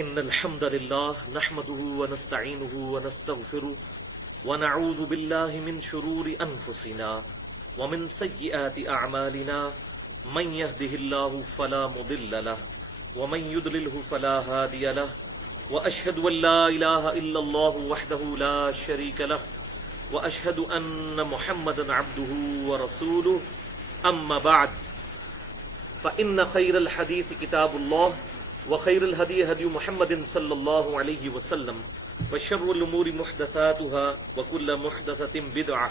إن الحمد لله نحمده ونستعينه ونستغفره ونعوذ بالله من شرور أنفسنا ومن سيئات أعمالنا من يهده الله فلا مضل له ومن يضلله فلا هادي له وأشهد أن لا إله إلا الله وحده لا شريك له وأشهد أن محمدا عبده ورسوله أما بعد فإن خير الحديث كتاب الله وخير الهدي هدي محمد صلى الله عليه وسلم وشر الأمور محدثاتها وكل محدثة بدعة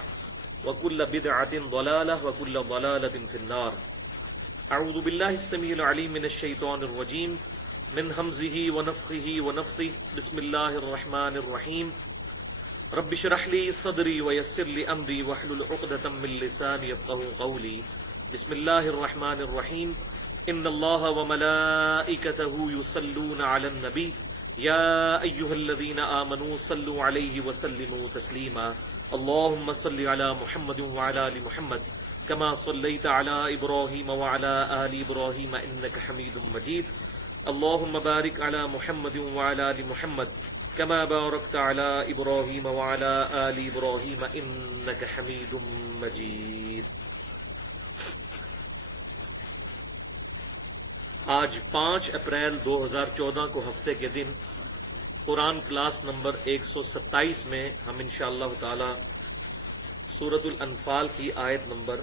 وكل بدعة ضلالة وكل ضلالة في النار. أعوذ بالله السميع العليم من الشيطان الرجيم من همزه ونفخه ونفثه. بسم الله الرحمن الرحيم. رب اشرح لي صدري ويسر لي أمري واحلل عقدة من لساني يفقهوا قولي. بسم الله الرحمن الرحيم. ان الله وملائكته يصلون على النبي يا ايها الذين امنوا صلوا عليه وسلموا تسليما. اللهم صل على محمد وعلى ال محمد كما صليت على ابراهيم وعلى ال ابراهيم انك حميد مجيد. اللهم بارك على محمد وعلى ال محمد كما باركت على ابراهيم وعلى ال ابراهيم انك حميد مجيد. آج 5 اپریل 2014 کو ہفتے کے دن قرآن کلاس نمبر 127 میں ہم انشاءاللہ تعالی سورۃ الانفال کی آیت نمبر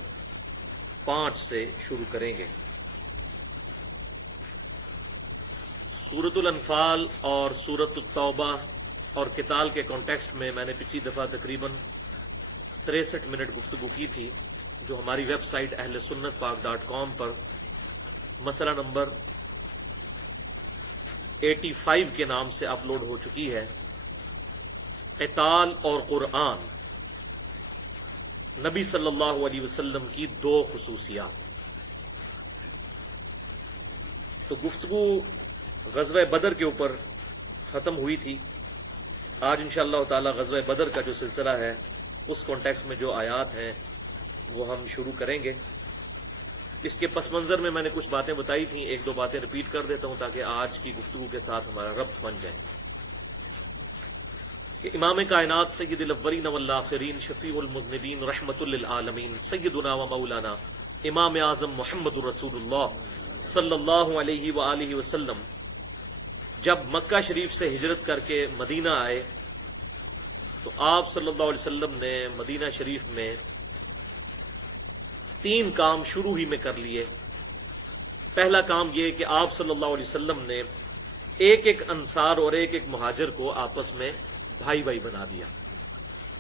5 سے شروع کریں گے. سورۃ الانفال اور سورۃ التوبہ اور قتال کے کانٹیکسٹ میں میں نے پچھلی دفعہ تقریباً 63 منٹ گفتگو کی تھی، جو ہماری ویب سائٹ اہلسنتپاک.com پر مسئلہ نمبر 85 کے نام سے اپلوڈ ہو چکی ہے. قتال اور قرآن، نبی صلی اللہ علیہ وسلم کی 2 خصوصیات. تو گفتگو غزوہ بدر کے اوپر ختم ہوئی تھی. آج انشاءاللہ تعالی غزوہ بدر کا جو سلسلہ ہے اس کانٹیکسٹ میں جو آیات ہیں وہ ہم شروع کریں گے. اس کے پس منظر میں نے کچھ باتیں بتائی تھیں، 1-2 باتیں ریپیٹ کر دیتا ہوں تاکہ آج کی گفتگو کے ساتھ ہمارا ربط بن جائے. کہ امام کائنات سید الاولین والآخرین شفیع المذنبین رحمت للعالمین سیدنا و مولانا امام اعظم محمد رسول اللہ صلی اللہ علیہ وآلہ وسلم جب مکہ شریف سے ہجرت کر کے مدینہ آئے تو آپ صلی اللہ علیہ وسلم نے مدینہ شریف میں 3 کام شروع ہی میں کر لیے. پہلا کام یہ کہ آپ صلی اللہ علیہ وسلم نے ایک انصار اور ایک مہاجر کو آپس میں بھائی بھائی بنا دیا،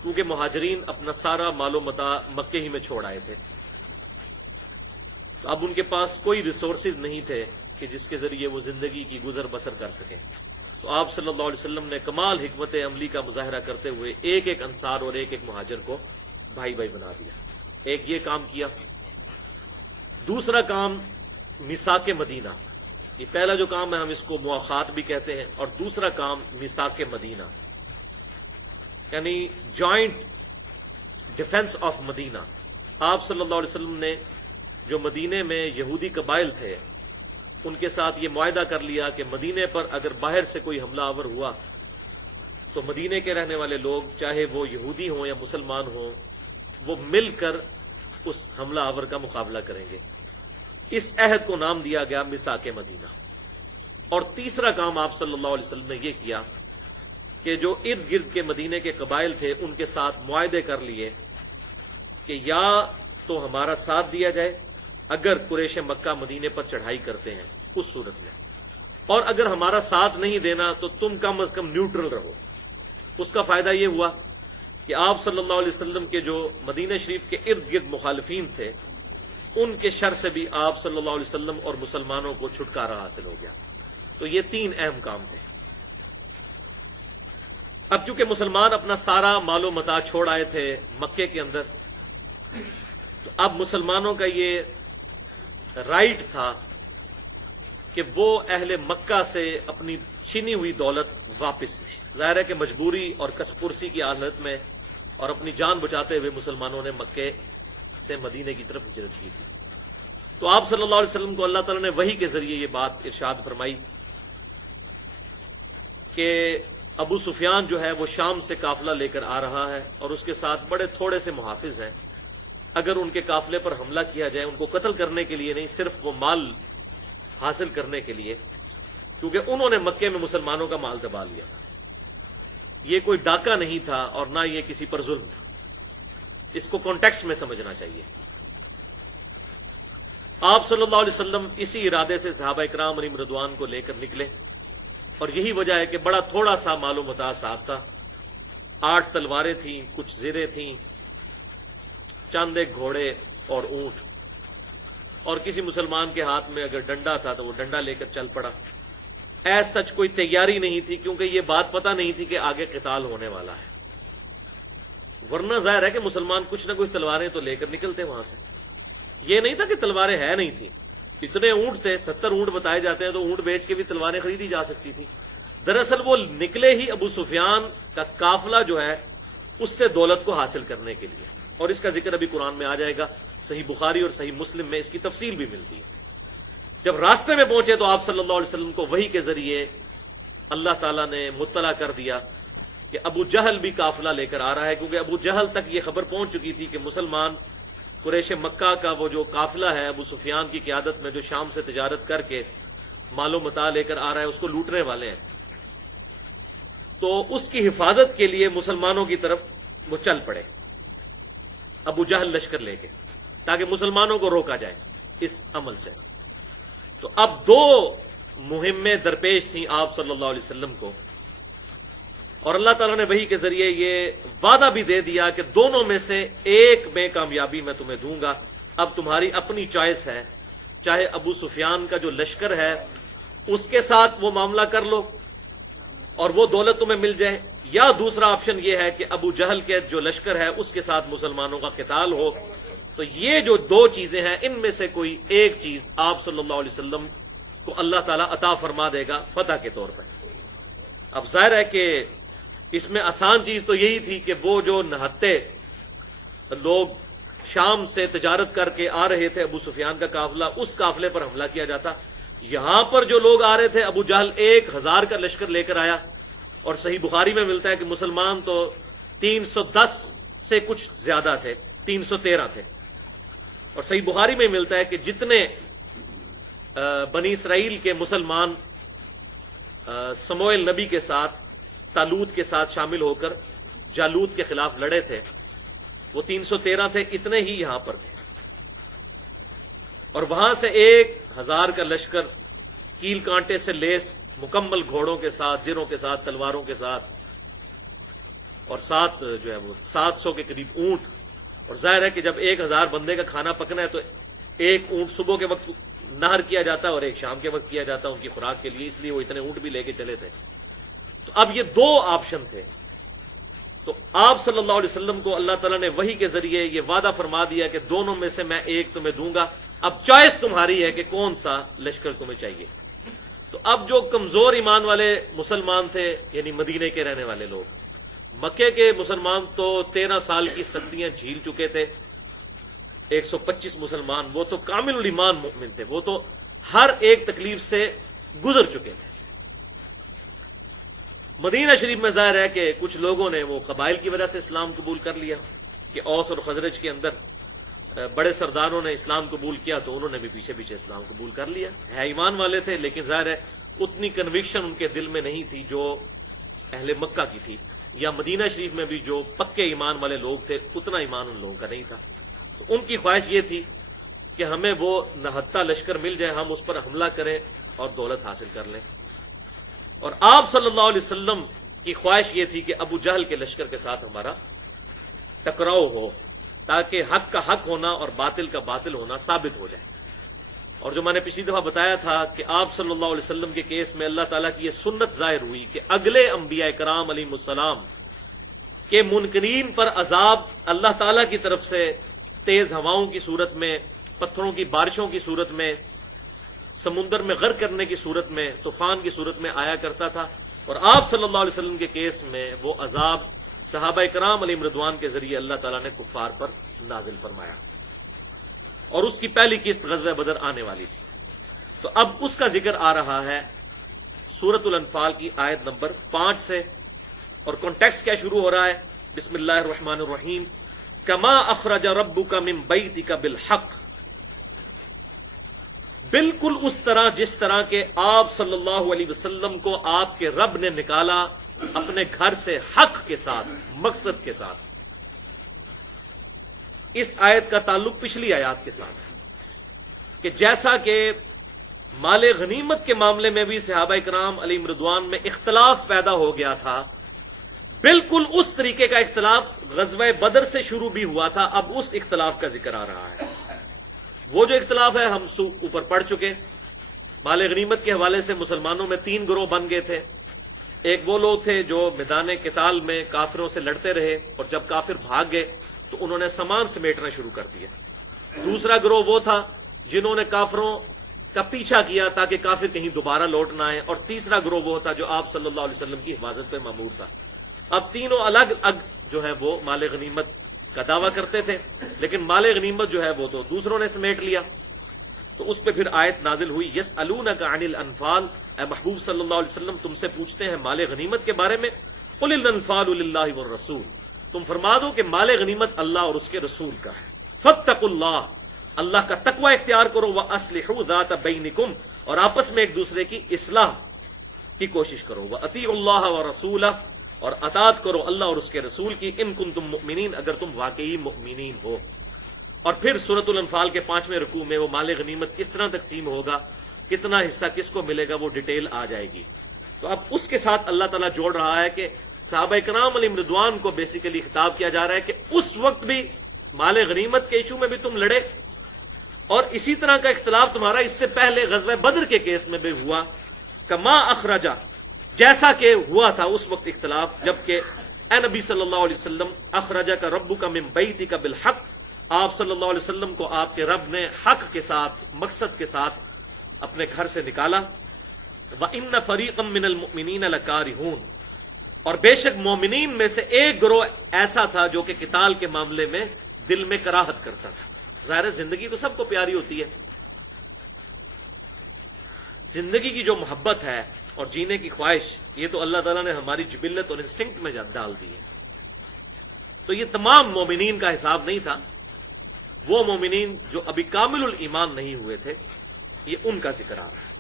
کیونکہ مہاجرین اپنا سارا مال و متاع مکے ہی میں چھوڑ آئے تھے. تو اب ان کے پاس کوئی ریسورسز نہیں تھے کہ جس کے ذریعے وہ زندگی کی گزر بسر کر سکیں. تو آپ صلی اللہ علیہ وسلم نے کمال حکمت عملی کا مظاہرہ کرتے ہوئے ایک انصار اور ایک مہاجر کو بھائی بھائی بنا دیا. ایک یہ کام کیا. دوسرا کام میثاق مدینہ. یہ پہلا جو کام ہے ہم اس کو مواخات بھی کہتے ہیں، اور دوسرا کام میثاق مدینہ یعنی جوائنٹ ڈیفنس آف مدینہ. آپ صلی اللہ علیہ وسلم نے جو مدینے میں یہودی قبائل تھے ان کے ساتھ یہ معاہدہ کر لیا کہ مدینے پر اگر باہر سے کوئی حملہ آور ہوا تو مدینے کے رہنے والے لوگ چاہے وہ یہودی ہوں یا مسلمان ہوں وہ مل کر اس حملہ آور کا مقابلہ کریں گے. اس عہد کو نام دیا گیا میثاق مدینہ. اور تیسرا کام آپ صلی اللہ علیہ وسلم نے یہ کیا کہ جو ارد گرد کے مدینے کے قبائل تھے ان کے ساتھ معاہدے کر لیے کہ یا تو ہمارا ساتھ دیا جائے اگر قریش مکہ مدینے پر چڑھائی کرتے ہیں اس صورت میں، اور اگر ہمارا ساتھ نہیں دینا تو تم کم از کم نیوٹرل رہو. اس کا فائدہ یہ ہوا کہ آپ صلی اللہ علیہ وسلم کے جو مدینہ شریف کے ارد گرد مخالفین تھے ان کے شر سے بھی آپ صلی اللہ علیہ وسلم اور مسلمانوں کو چھٹکارا حاصل ہو گیا. تو یہ 3 اہم کام تھے. اب چونکہ مسلمان اپنا سارا مال و متاع چھوڑ آئے تھے مکے کے اندر، تو اب مسلمانوں کا یہ رائٹ تھا کہ وہ اہل مکہ سے اپنی چھینی ہوئی دولت واپس لیں. ظاہر ہے کہ مجبوری اور کس پرسی کی حالت میں اور اپنی جان بچاتے ہوئے مسلمانوں نے مکے سے مدینے کی طرف ہجرت کی تھی. تو آپ صلی اللہ علیہ وسلم کو اللہ تعالیٰ نے وحی کے ذریعے یہ بات ارشاد فرمائی کہ ابو سفیان جو ہے وہ شام سے قافلہ لے کر آ رہا ہے اور اس کے ساتھ بڑے تھوڑے سے محافظ ہیں. اگر ان کے قافلے پر حملہ کیا جائے، ان کو قتل کرنے کے لیے نہیں، صرف وہ مال حاصل کرنے کے لیے، کیونکہ انہوں نے مکے میں مسلمانوں کا مال دبا لیا تھا. یہ کوئی ڈاکہ نہیں تھا اور نہ یہ کسی پر ظلم تھا. اس کو کانٹیکسٹ میں سمجھنا چاہیے. آپ صلی اللہ علیہ وسلم اسی ارادے سے صحابہ اکرام علیہم رضوان کو لے کر نکلے، اور یہی وجہ ہے کہ بڑا تھوڑا سا مال و متاع ساتھ تھا. 8 تلواریں تھیں، کچھ زریں تھیں، چند ایک گھوڑے اور اونٹ، اور کسی مسلمان کے ہاتھ میں اگر ڈنڈا تھا تو وہ ڈنڈا لے کر چل پڑا. ایس سچ کوئی تیاری نہیں تھی، کیونکہ یہ بات پتہ نہیں تھی کہ آگے قتال ہونے والا ہے. ورنہ ظاہر ہے کہ مسلمان کچھ نہ کچھ تلواریں تو لے کر نکلتے وہاں سے. یہ نہیں تھا کہ تلواریں ہے نہیں تھیں. اتنے اونٹ تھے، 70 اونٹ بتائے جاتے ہیں، تو اونٹ بیچ کے بھی تلواریں خریدی جا سکتی تھی. دراصل وہ نکلے ہی ابو سفیان کا قافلہ جو ہے اس سے دولت کو حاصل کرنے کے لیے، اور اس کا ذکر ابھی قرآن میں آ جائے گا. صحیح بخاری اور صحیح مسلم میں اس کی تفصیل بھی ملتی ہے. جب راستے میں پہنچے تو آپ صلی اللہ علیہ وسلم کو وحی کے ذریعے اللہ تعالیٰ نے مطلع کر دیا کہ ابو جہل بھی قافلہ لے کر آ رہا ہے، کیونکہ ابو جہل تک یہ خبر پہنچ چکی تھی کہ مسلمان قریش مکہ کا وہ جو قافلہ ہے ابو سفیان کی قیادت میں، جو شام سے تجارت کر کے مال و متاع لے کر آ رہا ہے، اس کو لوٹنے والے ہیں. تو اس کی حفاظت کے لیے مسلمانوں کی طرف وہ چل پڑے ابو جہل لشکر لے کے، تاکہ مسلمانوں کو روکا جائے اس عمل سے. تو اب 2 مہمیں درپیش تھیں آپ صلی اللہ علیہ وسلم کو، اور اللہ تعالیٰ نے وحی کے ذریعے یہ وعدہ بھی دے دیا کہ دونوں میں سے ایک میں کامیابی میں تمہیں دوں گا. اب تمہاری اپنی چوائس ہے، چاہے ابو سفیان کا جو لشکر ہے اس کے ساتھ وہ معاملہ کر لو اور وہ دولت تمہیں مل جائے، یا دوسرا آپشن یہ ہے کہ ابو جہل کے جو لشکر ہے اس کے ساتھ مسلمانوں کا قتال ہو. تو یہ جو 2 چیزیں ہیں، ان میں سے کوئی ایک چیز آپ صلی اللہ علیہ وسلم کو اللہ تعالیٰ عطا فرما دے گا فتح کے طور پر. اب ظاہر ہے کہ اس میں آسان چیز تو یہی تھی کہ وہ جو نہتے لوگ شام سے تجارت کر کے آ رہے تھے، ابو سفیان کا قافلہ، اس قافلے پر حملہ کیا جاتا. یہاں پر جو لوگ آ رہے تھے، ابو جہل 1000 کا لشکر لے کر آیا، اور صحیح بخاری میں ملتا ہے کہ مسلمان تو 310 سے کچھ زیادہ تھے، 313 تھے. اور صحیح بخاری میں ملتا ہے کہ جتنے بنی اسرائیل کے مسلمان سموئیل نبی کے ساتھ، طالوت کے ساتھ شامل ہو کر جالوت کے خلاف لڑے تھے، وہ 313 تھے. اتنے ہی یہاں پر تھے، اور وہاں سے 1000 کا لشکر کیل کانٹے سے لیس، مکمل گھوڑوں کے ساتھ، زروں کے ساتھ، تلواروں کے ساتھ، اور ساتھ جو ہے وہ 700 کے قریب اونٹ. اور ظاہر ہے کہ جب 1000 بندے کا کھانا پکنا ہے تو ایک اونٹ صبح کے وقت نہر کیا جاتا ہے اور ایک شام کے وقت کیا جاتا ہے ان کی خوراک کے لیے، اس لیے وہ اتنے اونٹ بھی لے کے چلے تھے. تو اب یہ 2 آپشن تھے. تو آپ صلی اللہ علیہ وسلم کو اللہ تعالیٰ نے وحی کے ذریعے یہ وعدہ فرما دیا کہ دونوں میں سے میں ایک تمہیں دوں گا. اب چوائس تمہاری ہے کہ کون سا لشکر تمہیں چاہیے. تو اب جو کمزور ایمان والے مسلمان تھے، یعنی مدینے کے رہنے والے لوگ، مکے کے مسلمان تو 13 سال کی سختیاں جھیل چکے تھے. 125 مسلمان، وہ تو کامل الایمان مومن تھے، وہ تو ہر ایک تکلیف سے گزر چکے تھے. مدینہ شریف میں ظاہر ہے کہ کچھ لوگوں نے وہ قبائل کی وجہ سے اسلام قبول کر لیا، کہ اوس اور خزرج کے اندر بڑے سرداروں نے اسلام قبول کیا تو انہوں نے بھی پیچھے پیچھے اسلام قبول کر لیا. ہے ایمان والے تھے، لیکن ظاہر ہے اتنی کنوکشن ان کے دل میں نہیں تھی جو اہل مکہ کی تھی، یا مدینہ شریف میں بھی جو پکے ایمان والے لوگ تھے اتنا ایمان ان لوگوں کا نہیں تھا. تو ان کی خواہش یہ تھی کہ ہمیں وہ نہتہ لشکر مل جائے، ہم اس پر حملہ کریں اور دولت حاصل کر لیں. اور آپ صلی اللہ علیہ وسلم کی خواہش یہ تھی کہ ابو جہل کے لشکر کے ساتھ ہمارا ٹکراؤ ہو، تاکہ حق کا حق ہونا اور باطل کا باطل ہونا ثابت ہو جائے. اور جو میں نے پچھلی دفعہ بتایا تھا کہ آپ صلی اللہ علیہ وسلم کے کیس میں اللہ تعالیٰ کی یہ سنت ظاہر ہوئی کہ اگلے انبیاء کرام علیہم السلام کے منکرین پر عذاب اللہ تعالیٰ کی طرف سے تیز ہواؤں کی صورت میں، پتھروں کی بارشوں کی صورت میں، سمندر میں غرق کرنے کی صورت میں، طوفان کی صورت میں آیا کرتا تھا. اور آپ صلی اللہ علیہ وسلم کے کیس میں وہ عذاب صحابہ کرام علیہم رضوان کے ذریعے اللہ تعالیٰ نے کفار پر نازل فرمایا، اور اس کی پہلی قسط غزوہ بدر آنے والی تھی. تو اب اس کا ذکر آ رہا ہے سورۃ الانفال کی آیت نمبر 5 سے، اور کانٹیکسٹ کیا شروع ہو رہا ہے؟ بسم اللہ الرحمن الرحیم، کما اخرج ربک من بیتک بالحق، بالکل اس طرح جس طرح کہ آپ صلی اللہ علیہ وسلم کو آپ کے رب نے نکالا اپنے گھر سے حق کے ساتھ، مقصد کے ساتھ۔ اس آیت کا تعلق پچھلی آیات کے ساتھ ہے کہ جیسا کہ مال غنیمت کے معاملے میں بھی صحابہ کرام علیہم رضوان میں اختلاف پیدا ہو گیا تھا، بالکل اس طریقے کا اختلاف غزوہ بدر سے شروع بھی ہوا تھا، اب اس اختلاف کا ذکر آ رہا ہے۔ وہ جو اختلاف ہے ہم اوپر پڑھ چکے۔ مال غنیمت کے حوالے سے مسلمانوں میں 3 گروہ بن گئے تھے۔ ایک وہ لوگ تھے جو میدان قتال میں کافروں سے لڑتے رہے، اور جب کافر بھاگ گئے تو انہوں نے سامان سمیٹنا شروع کر دیا۔ دوسرا گروہ وہ تھا جنہوں نے کافروں کا پیچھا کیا تاکہ کافر کہیں دوبارہ لوٹ نہ آئے، اور تیسرا گروہ وہ تھا جو آپ صلی اللہ علیہ وسلم کی حفاظت پہ مامور تھا۔ اب تینوں الگ الگ جو ہے وہ مال غنیمت کا دعویٰ کرتے تھے، لیکن مال غنیمت جو ہے وہ تو دوسروں نے سمیٹ لیا۔ تو اس پہ پھر آیت نازل ہوئی، یسألونک عن الانفال، اے محبوب صلی اللہ علیہ وسلم تم سے پوچھتے ہیں مال غنیمت کے بارے میں، قل الانفال للہ والرسول، تم فرما دو کہ مال غنیمت اللہ اور اس کے رسول کا ہے۔ فاتقوا اللہ، اللہ کا تقوی اختیار کرو، وَأَصْلِحُوا ذَاتَ بَيْنِكُمْ، اور آپس میں ایک دوسرے کی اصلاح کی کوشش کرو، وَأَطِيعُوا اللَّهَ وَرَسُولَهُ، اور اطاعت کرو اللہ اور اس کے رسول کی، ان کنتم مؤمنین، اگر تم واقعی مؤمنین ہو۔ اور پھر سورۃ الانفال کے 5ویں رکوع میں وہ مال غنیمت کس طرح تقسیم ہوگا، کتنا حصہ کس کو ملے گا، وہ ڈیٹیل آ جائے گی۔ تو اب اس کے ساتھ اللہ تعالیٰ جوڑ رہا ہے کہ صحابہ کرام علیہم رضوان کو بیسیکلی خطاب کیا جا رہا ہے کہ اس وقت بھی مال غنیمت کے ایشو میں بھی تم لڑے، اور اسی طرح کا اختلاف تمہارا اس سے پہلے غزوہ بدر کے کیس میں بھی ہوا، کما اخرجا، جیسا کہ ہوا تھا اس وقت اختلاف جبکہ اے نبی صلی اللہ علیہ وسلم، اخرجا کا ربک کا من بیتک بالحق، آپ صلی اللہ علیہ وسلم کو آپ کے رب نے حق کے ساتھ، مقصد کے ساتھ اپنے گھر سے نکالا۔ وَإِنَّ فَرِيقًا مِّنَ الْمُؤْمِنِينَ لَكَارِهُونَ، اور بے شک مومنین میں سے ایک گروہ ایسا تھا جو کہ قتال کے معاملے میں دل میں کراہت کرتا تھا۔ ظاہر ہے زندگی تو سب کو پیاری ہوتی ہے، زندگی کی جو محبت ہے اور جینے کی خواہش، یہ تو اللہ تعالیٰ نے ہماری جبلت اور انسٹنکٹ میں ڈال دی ہے۔ تو یہ تمام مومنین کا حساب نہیں تھا، وہ مومنین جو ابھی کامل الایمان نہیں ہوئے تھے، یہ ان کا ذکر آ رہا ہے۔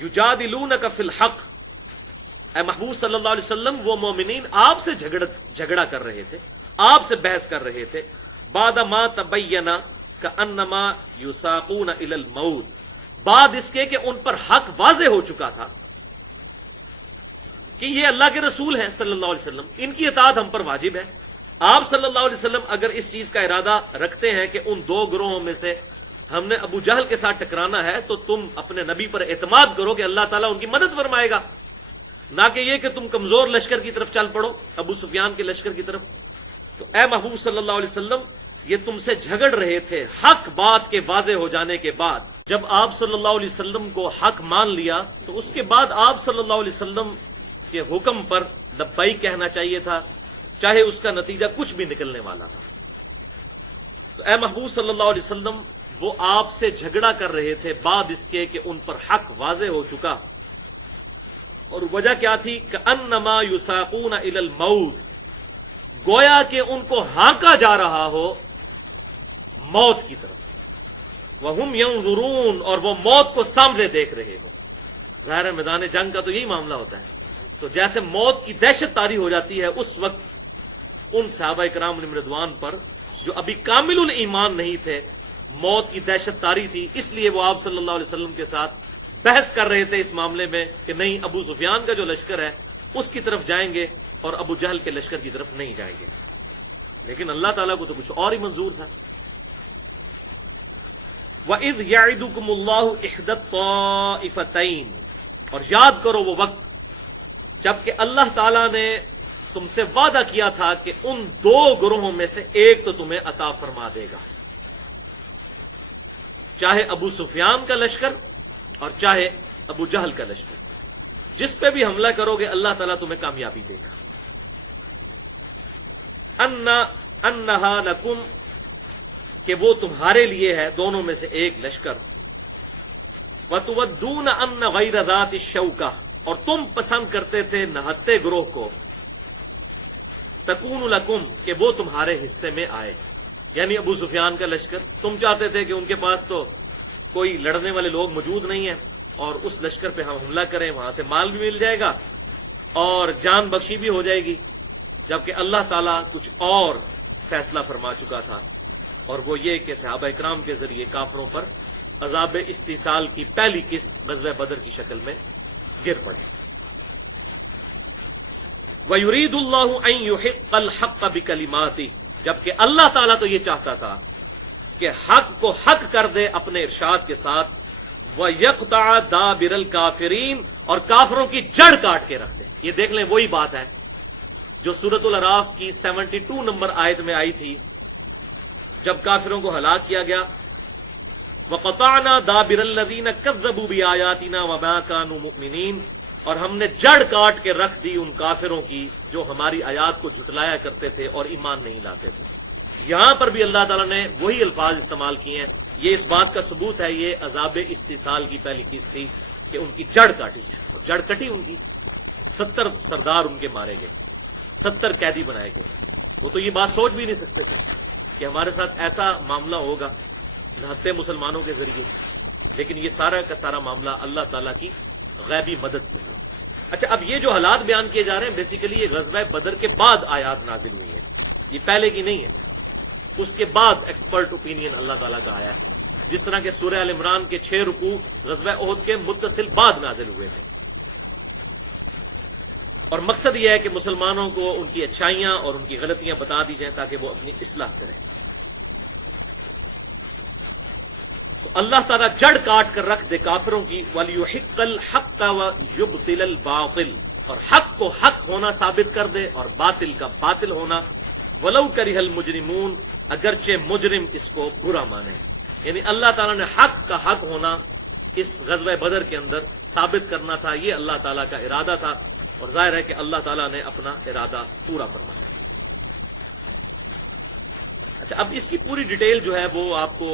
یجادلونک فی الحق، اے محبوب صلی اللہ علیہ وسلم وہ مومنین آپ سے جھگڑا کر رہے تھے، آپ سے بحث کر رہے تھے، بعد ما تبین کانما یساقون الی الموت، بعد اس کے کہ ان پر حق واضح ہو چکا تھا کہ یہ اللہ کے رسول ہیں صلی اللہ علیہ وسلم، ان کی اطاعت ہم پر واجب ہے۔ آپ صلی اللہ علیہ وسلم اگر اس چیز کا ارادہ رکھتے ہیں کہ ان 2 گروہوں میں سے ہم نے ابو جہل کے ساتھ ٹکرانا ہے، تو تم اپنے نبی پر اعتماد کرو کہ اللہ تعالیٰ ان کی مدد فرمائے گا، نہ کہ یہ کہ تم کمزور لشکر کی طرف چل پڑو، ابو سفیان کے لشکر کی طرف۔ تو اے محبوب صلی اللہ علیہ وسلم یہ تم سے جھگڑ رہے تھے حق بات کے واضح ہو جانے کے بعد۔ جب آپ صلی اللہ علیہ وسلم کو حق مان لیا تو اس کے بعد آپ صلی اللہ علیہ وسلم کے حکم پر لبیک کہنا چاہیے تھا، چاہے اس کا نتیجہ کچھ بھی نکلنے والا تھا۔ تو اے محبوب صلی اللہ علیہ وسلم وہ آپ سے جھگڑا کر رہے تھے بعد اس کے کہ ان پر حق واضح ہو چکا، اور وجہ کیا تھی؟ کأنما یساقون الی الموت، گویا کہ ان کو ہانکا جا رہا ہو موت کی طرف، وَهُمْ يَنظُرُونَ، اور وہ موت کو سامنے دیکھ رہے ہو۔ ظاہر ہے میدان جنگ کا تو یہی معاملہ ہوتا ہے۔ تو جیسے موت کی دہشت طاری ہو جاتی ہے، اس وقت ان صحابہ کرام علیہم رضوان پر جو ابھی کامل الایمان نہیں تھے، موت کی دہشت طاری تھی، اس لیے وہ آپ صلی اللہ علیہ وسلم کے ساتھ بحث کر رہے تھے اس معاملے میں کہ نہیں، ابو سفیان کا جو لشکر ہے اس کی طرف جائیں گے اور ابو جہل کے لشکر کی طرف نہیں جائیں گے۔ لیکن اللہ تعالیٰ کو تو کچھ اور ہی منظور تھا۔ وَإِذْ يَعِدُكُمُ اللَّهُ إِحْدَى الطَّائِفَتَيْنِ، اور یاد کرو وہ وقت جبکہ اللہ تعالیٰ نے تم سے وعدہ کیا تھا کہ ان 2 گروہوں میں سے ایک تو تمہیں عطا فرما دے گا، چاہے ابو سفیان کا لشکر اور چاہے ابو جہل کا لشکر، جس پہ بھی حملہ کرو گے اللہ تعالیٰ تمہیں کامیابی دے گا۔ انہا لکم، کہ وہ تمہارے لیے ہے، دونوں میں سے ایک لشکر، وَتُوَدُّونَ أَنَّ غَيْرَ ذَاتِ الشَّوْكَةِ، اور تم پسند کرتے تھے نہتے گروہ کو، تکون لکم، کہ وہ تمہارے حصے میں آئے، یعنی ابو سفیان کا لشکر تم چاہتے تھے کہ ان کے پاس تو کوئی لڑنے والے لوگ موجود نہیں ہیں اور اس لشکر پہ ہم حملہ کریں، وہاں سے مال بھی مل جائے گا اور جان بخشی بھی ہو جائے گی، جبکہ اللہ تعالیٰ کچھ اور فیصلہ فرما چکا تھا، اور وہ یہ کہ صحابہ اکرام کے ذریعے کافروں پر عذاب استیصال کی پہلی قسط غزوہ بدر کی شکل میں گر پڑے۔ وَيُرِيدُ اللَّهُ أَن يُحِقَّ الْحَقَّ بِكَلِمَاتِهِ، جبکہ اللہ تعالیٰ تو یہ چاہتا تھا کہ حق کو حق کر دے اپنے ارشاد کے ساتھ، وَيَقْطَعَ دَابِرَ الْكَافِرِينَ، اور کافروں کی جڑ کاٹ کے رکھ دے۔ یہ دیکھ لیں وہی بات ہے جو سورۃ الاعراف کی 72 نمبر آیت میں آئی تھی، جب کافروں کو ہلاک کیا گیا، وَقَطَعْنَا دَابِرَ الَّذِينَ كَذَّبُوا بِآيَاتِنَا وَمَا كَانُوا مُؤْمِنِينَ، اور ہم نے جڑ کاٹ کے رکھ دی ان کافروں کی جو ہماری آیات کو جھٹلایا کرتے تھے اور ایمان نہیں لاتے تھے۔ یہاں پر بھی اللہ تعالیٰ نے وہی الفاظ استعمال کیے ہیں، یہ اس بات کا ثبوت ہے، یہ عذاب استیصال کی پہلی قسط تھی کہ ان کی جڑ کاٹی جائے، اور جڑ کٹی ان کی، 70 سردار ان کے مارے گئے، 70 قیدی بنائے گئے۔ وہ تو یہ بات سوچ بھی نہیں سکتے تھے کہ ہمارے ساتھ ایسا معاملہ ہوگا نہتے مسلمانوں کے ذریعے، لیکن یہ سارا کا سارا معاملہ اللہ تعالیٰ کی غیبی مدد سے ہوا۔ اچھا، اب یہ جو حالات بیان کیے جا رہے ہیں بیسیکلی یہ غزوہ بدر کے بعد آیات نازل ہوئی ہیں، یہ پہلے کی نہیں ہے، اس کے بعد ایکسپرٹ اوپینین اللہ تعالیٰ کا آیا ہے، جس طرح کہ سورہ ال عمران کے 6 رکوع غزوہ احد کے متصل بعد نازل ہوئے تھے، اور مقصد یہ ہے کہ مسلمانوں کو ان کی اچھائیاں اور ان کی غلطیاں بتا دی جائیں تاکہ وہ اپنی اصلاح کریں۔ تو اللہ تعالیٰ جڑ کاٹ کر رکھ دے کافروں کی، وَلْيُحِقَّ الْحَقَّ وَيُبْطِلَ الْبَاطِلَ، اور حق کو حق ہونا ثابت کر دے اور باطل کا باطل ہونا، وَلَوْ كَرِهَ الْمُجْرِمُونَ، اگرچہ مجرم اس کو برا مانے۔ یعنی اللہ تعالیٰ نے حق کا حق ہونا اس غزوہ بدر کے اندر ثابت کرنا تھا، یہ اللہ تعالیٰ کا ارادہ تھا، اور ظاہر ہے کہ اللہ تعالیٰ نے اپنا ارادہ پورا فرمایا۔ اچھا، اب اس کی پوری ڈیٹیل جو ہے وہ آپ کو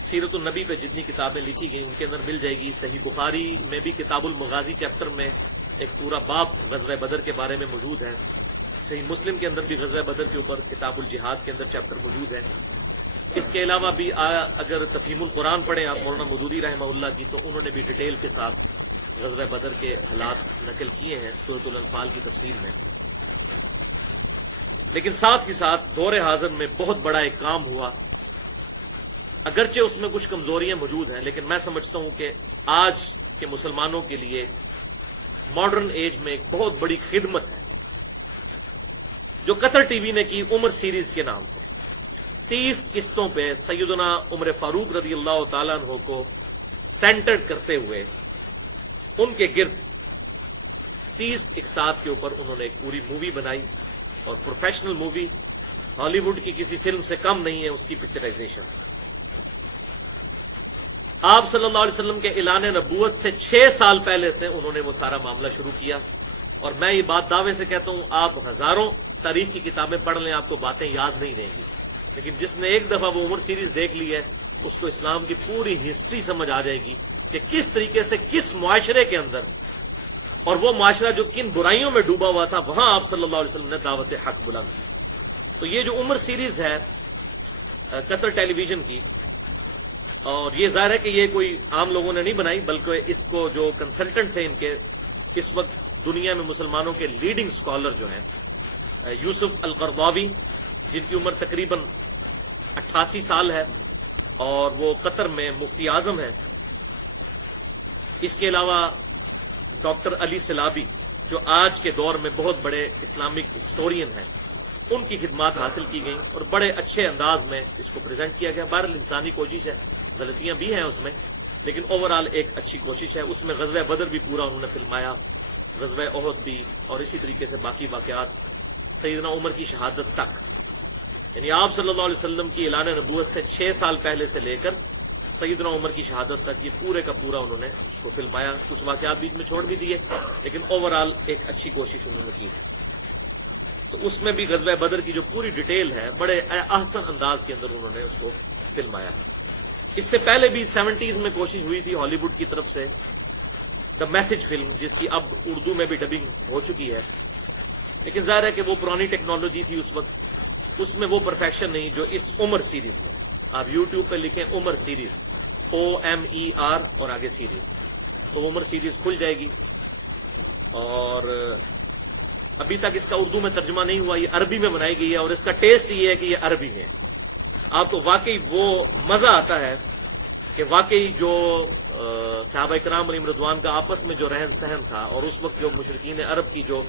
سیرت النبی پہ جتنی کتابیں لکھی گئی ان کے اندر مل جائے گی۔ صحیح بخاری میں بھی کتاب المغازی چیپٹر میں ایک پورا باب غزوہ بدر کے بارے میں موجود ہے، صحیح مسلم کے اندر بھی غزوہ بدر کے اوپر کتاب الجہاد کے اندر چیپٹر موجود ہے۔ اس کے علاوہ بھی اگر تفہیم القرآن پڑھیں آپ مولانا مودودی رحمہ اللہ کی، تو انہوں نے بھی ڈیٹیل کے ساتھ غزوہ بدر کے حالات نقل کیے ہیں سورۃ الانفال کی تفسیر میں۔ لیکن ساتھ ہی ساتھ دور حاضر میں بہت بڑا ایک کام ہوا، اگرچہ اس میں کچھ کمزوریاں موجود ہیں، لیکن میں سمجھتا ہوں کہ آج کے مسلمانوں کے لیے ماڈرن ایج میں ایک بہت بڑی خدمت ہے جو قطر ٹی وی نے کی عمر سیریز کے نام سے۔ 30 قسطوں پہ سیدنا عمر فاروق رضی اللہ تعالیٰ عنہ کو سینٹرڈ کرتے ہوئے ان کے گرد 30 اقساط کے اوپر انہوں نے ایک پوری مووی بنائی، اور پروفیشنل مووی، ہالی ووڈ کی کسی فلم سے کم نہیں ہے اس کی پکچرائزیشن۔ آپ صلی اللہ علیہ وسلم کے اعلان نبوت سے 6 سال پہلے سے انہوں نے وہ سارا معاملہ شروع کیا، اور میں یہ بات دعوے سے کہتا ہوں، آپ ہزاروں تاریخ کی کتابیں پڑھ لیں آپ کو باتیں یاد نہیں رہیں گی، لیکن جس نے ایک دفعہ وہ عمر سیریز دیکھ لی ہے اس کو اسلام کی پوری ہسٹری سمجھ آ جائے گی کہ کس طریقے سے کس معاشرے کے اندر، اور وہ معاشرہ جو کن برائیوں میں ڈوبا ہوا تھا، وہاں آپ صلی اللہ علیہ وسلم نے دعوت حق بلند کی۔ تو یہ جو عمر سیریز ہے قطر ٹیلی ویژن کی، اور یہ ظاہر ہے کہ یہ کوئی عام لوگوں نے نہیں بنائی، بلکہ اس کو جو کنسلٹنٹ تھے ان کے، اس وقت دنیا میں مسلمانوں کے لیڈنگ سکالر جو ہیں یوسف القرضاوی، جن کی عمر تقریباً 88 سال ہے، اور وہ قطر میں مفتی اعظم ہیں۔ اس کے علاوہ ڈاکٹر علی سلابی، جو آج کے دور میں بہت بڑے اسلامک ہسٹورین ہیں، ان کی خدمات حاصل کی گئیں اور بڑے اچھے انداز میں اس کو پریزنٹ کیا گیا۔ بہرحال انسانی کوشش ہے، غلطیاں بھی ہیں اس میں، لیکن اوورآل ایک اچھی کوشش ہے۔ اس میں غزوہ بدر بھی پورا انہوں نے فلمایا، غزوہ احد بھی، اور اسی طریقے سے باقی واقعات سیدنا عمر کی شہادت تک، یعنی آپ صلی اللہ علیہ وسلم کی اعلان نبوت سے 6 سال پہلے سے لے کر سیدنا عمر کی شہادت تک، یہ پورے کا پورا انہوں نے اس کو فلمایا۔ کچھ واقعات بیچ میں چھوڑ بھی دیے، لیکن اوورآل ایک اچھی کوشش انہوں نے کی۔ تو اس میں بھی غزوہ بدر کی جو پوری ڈیٹیل ہے بڑے احسن انداز کے اندر انہوں نے اس کو فلمایا۔ اس سے پہلے بھی 70s میں کوشش ہوئی تھی ہالی ووڈ کی طرف سے دا میسج فلم، جس کی اب اردو میں بھی ڈبنگ ہو چکی ہے، لیکن ظاہر ہے کہ وہ پرانی ٹیکنالوجی تھی اس وقت، اس میں وہ پرفیکشن نہیں جو اس عمر سیریز میں ہے۔ آپ یوٹیوب پہ لکھیں عمر سیریز، OMER اور آگے سیریز، تو عمر سیریز کھل جائے گی۔ اور ابھی تک اس کا اردو میں ترجمہ نہیں ہوا، یہ عربی میں بنائی گئی ہے، اور اس کا ٹیسٹ یہ ہے کہ یہ عربی میں ہے۔ آپ کو واقعی وہ مزہ آتا ہے کہ واقعی جو صحابہ کرام علیہم رضوان کا آپس میں جو رہن سہن تھا، اور اس وقت جو مشرکین عرب کی جو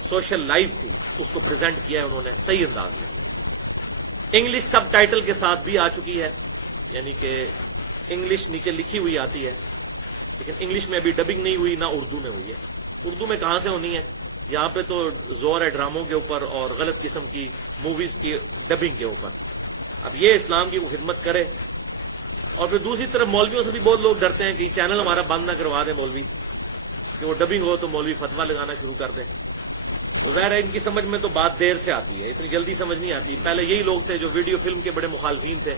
سوشل لائف تھی، اس کو پریزنٹ کیا ہے انہوں نے صحیح انداز میں۔ انگلش سب ٹائٹل کے ساتھ بھی آ چکی ہے، یعنی کہ انگلش نیچے لکھی ہوئی آتی ہے، لیکن انگلش میں ابھی ڈبنگ نہیں ہوئی، نہ اردو میں ہوئی ہے۔ اردو میں کہاں سے ہونی ہے؟ یہاں پہ تو زور ہے ڈراموں کے اوپر اور غلط قسم کی موویز کی ڈبنگ کے اوپر۔ اب یہ اسلام کی وہ خدمت کرے، اور پھر دوسری طرف مولویوں سے بھی بہت لوگ ڈرتے ہیں کہ یہ چینل ہمارا بند نہ کروا دیں مولوی، کہ وہ ڈبنگ ہو تو مولوی فتویٰ لگانا شروع کر دیں۔ تو ظاہر ہے ان کی سمجھ میں تو بات دیر سے آتی ہے، اتنی جلدی سمجھ نہیں آتی۔ پہلے یہی لوگ تھے جو ویڈیو فلم کے بڑے مخالفین تھے،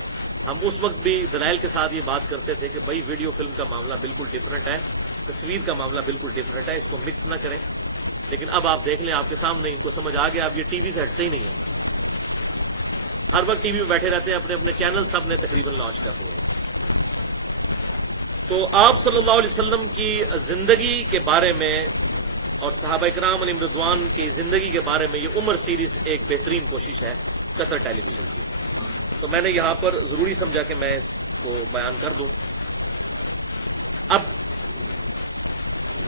ہم اس وقت بھی دلائل کے ساتھ یہ بات کرتے تھے کہ بھائی ویڈیو فلم کا معاملہ بالکل ڈفرنٹ ہے، تصویر کا معاملہ بالکل ڈفرنٹ ہے، اس کو مکس نہ کریں۔ لیکن اب آپ دیکھ لیں، آپ کے سامنے ان کو سمجھ آ گیا، اب یہ ٹی وی سے ہٹتے ہی نہیں ہیں، ہر وقت ٹی وی میں بیٹھے رہتے ہیں، اپنے اپنے چینل سب نے تقریباً لانچ کر دیے ہیں۔ تو آپ صلی اللہ علیہ وسلم کی زندگی کے بارے میں اور صحابہ کرام علیہم رضوان کی زندگی کے بارے میں یہ عمر سیریز ایک بہترین کوشش ہے قطر ٹیلی ویژن کی، تو میں نے یہاں پر ضروری سمجھا کہ میں اس کو بیان کر دوں۔ اب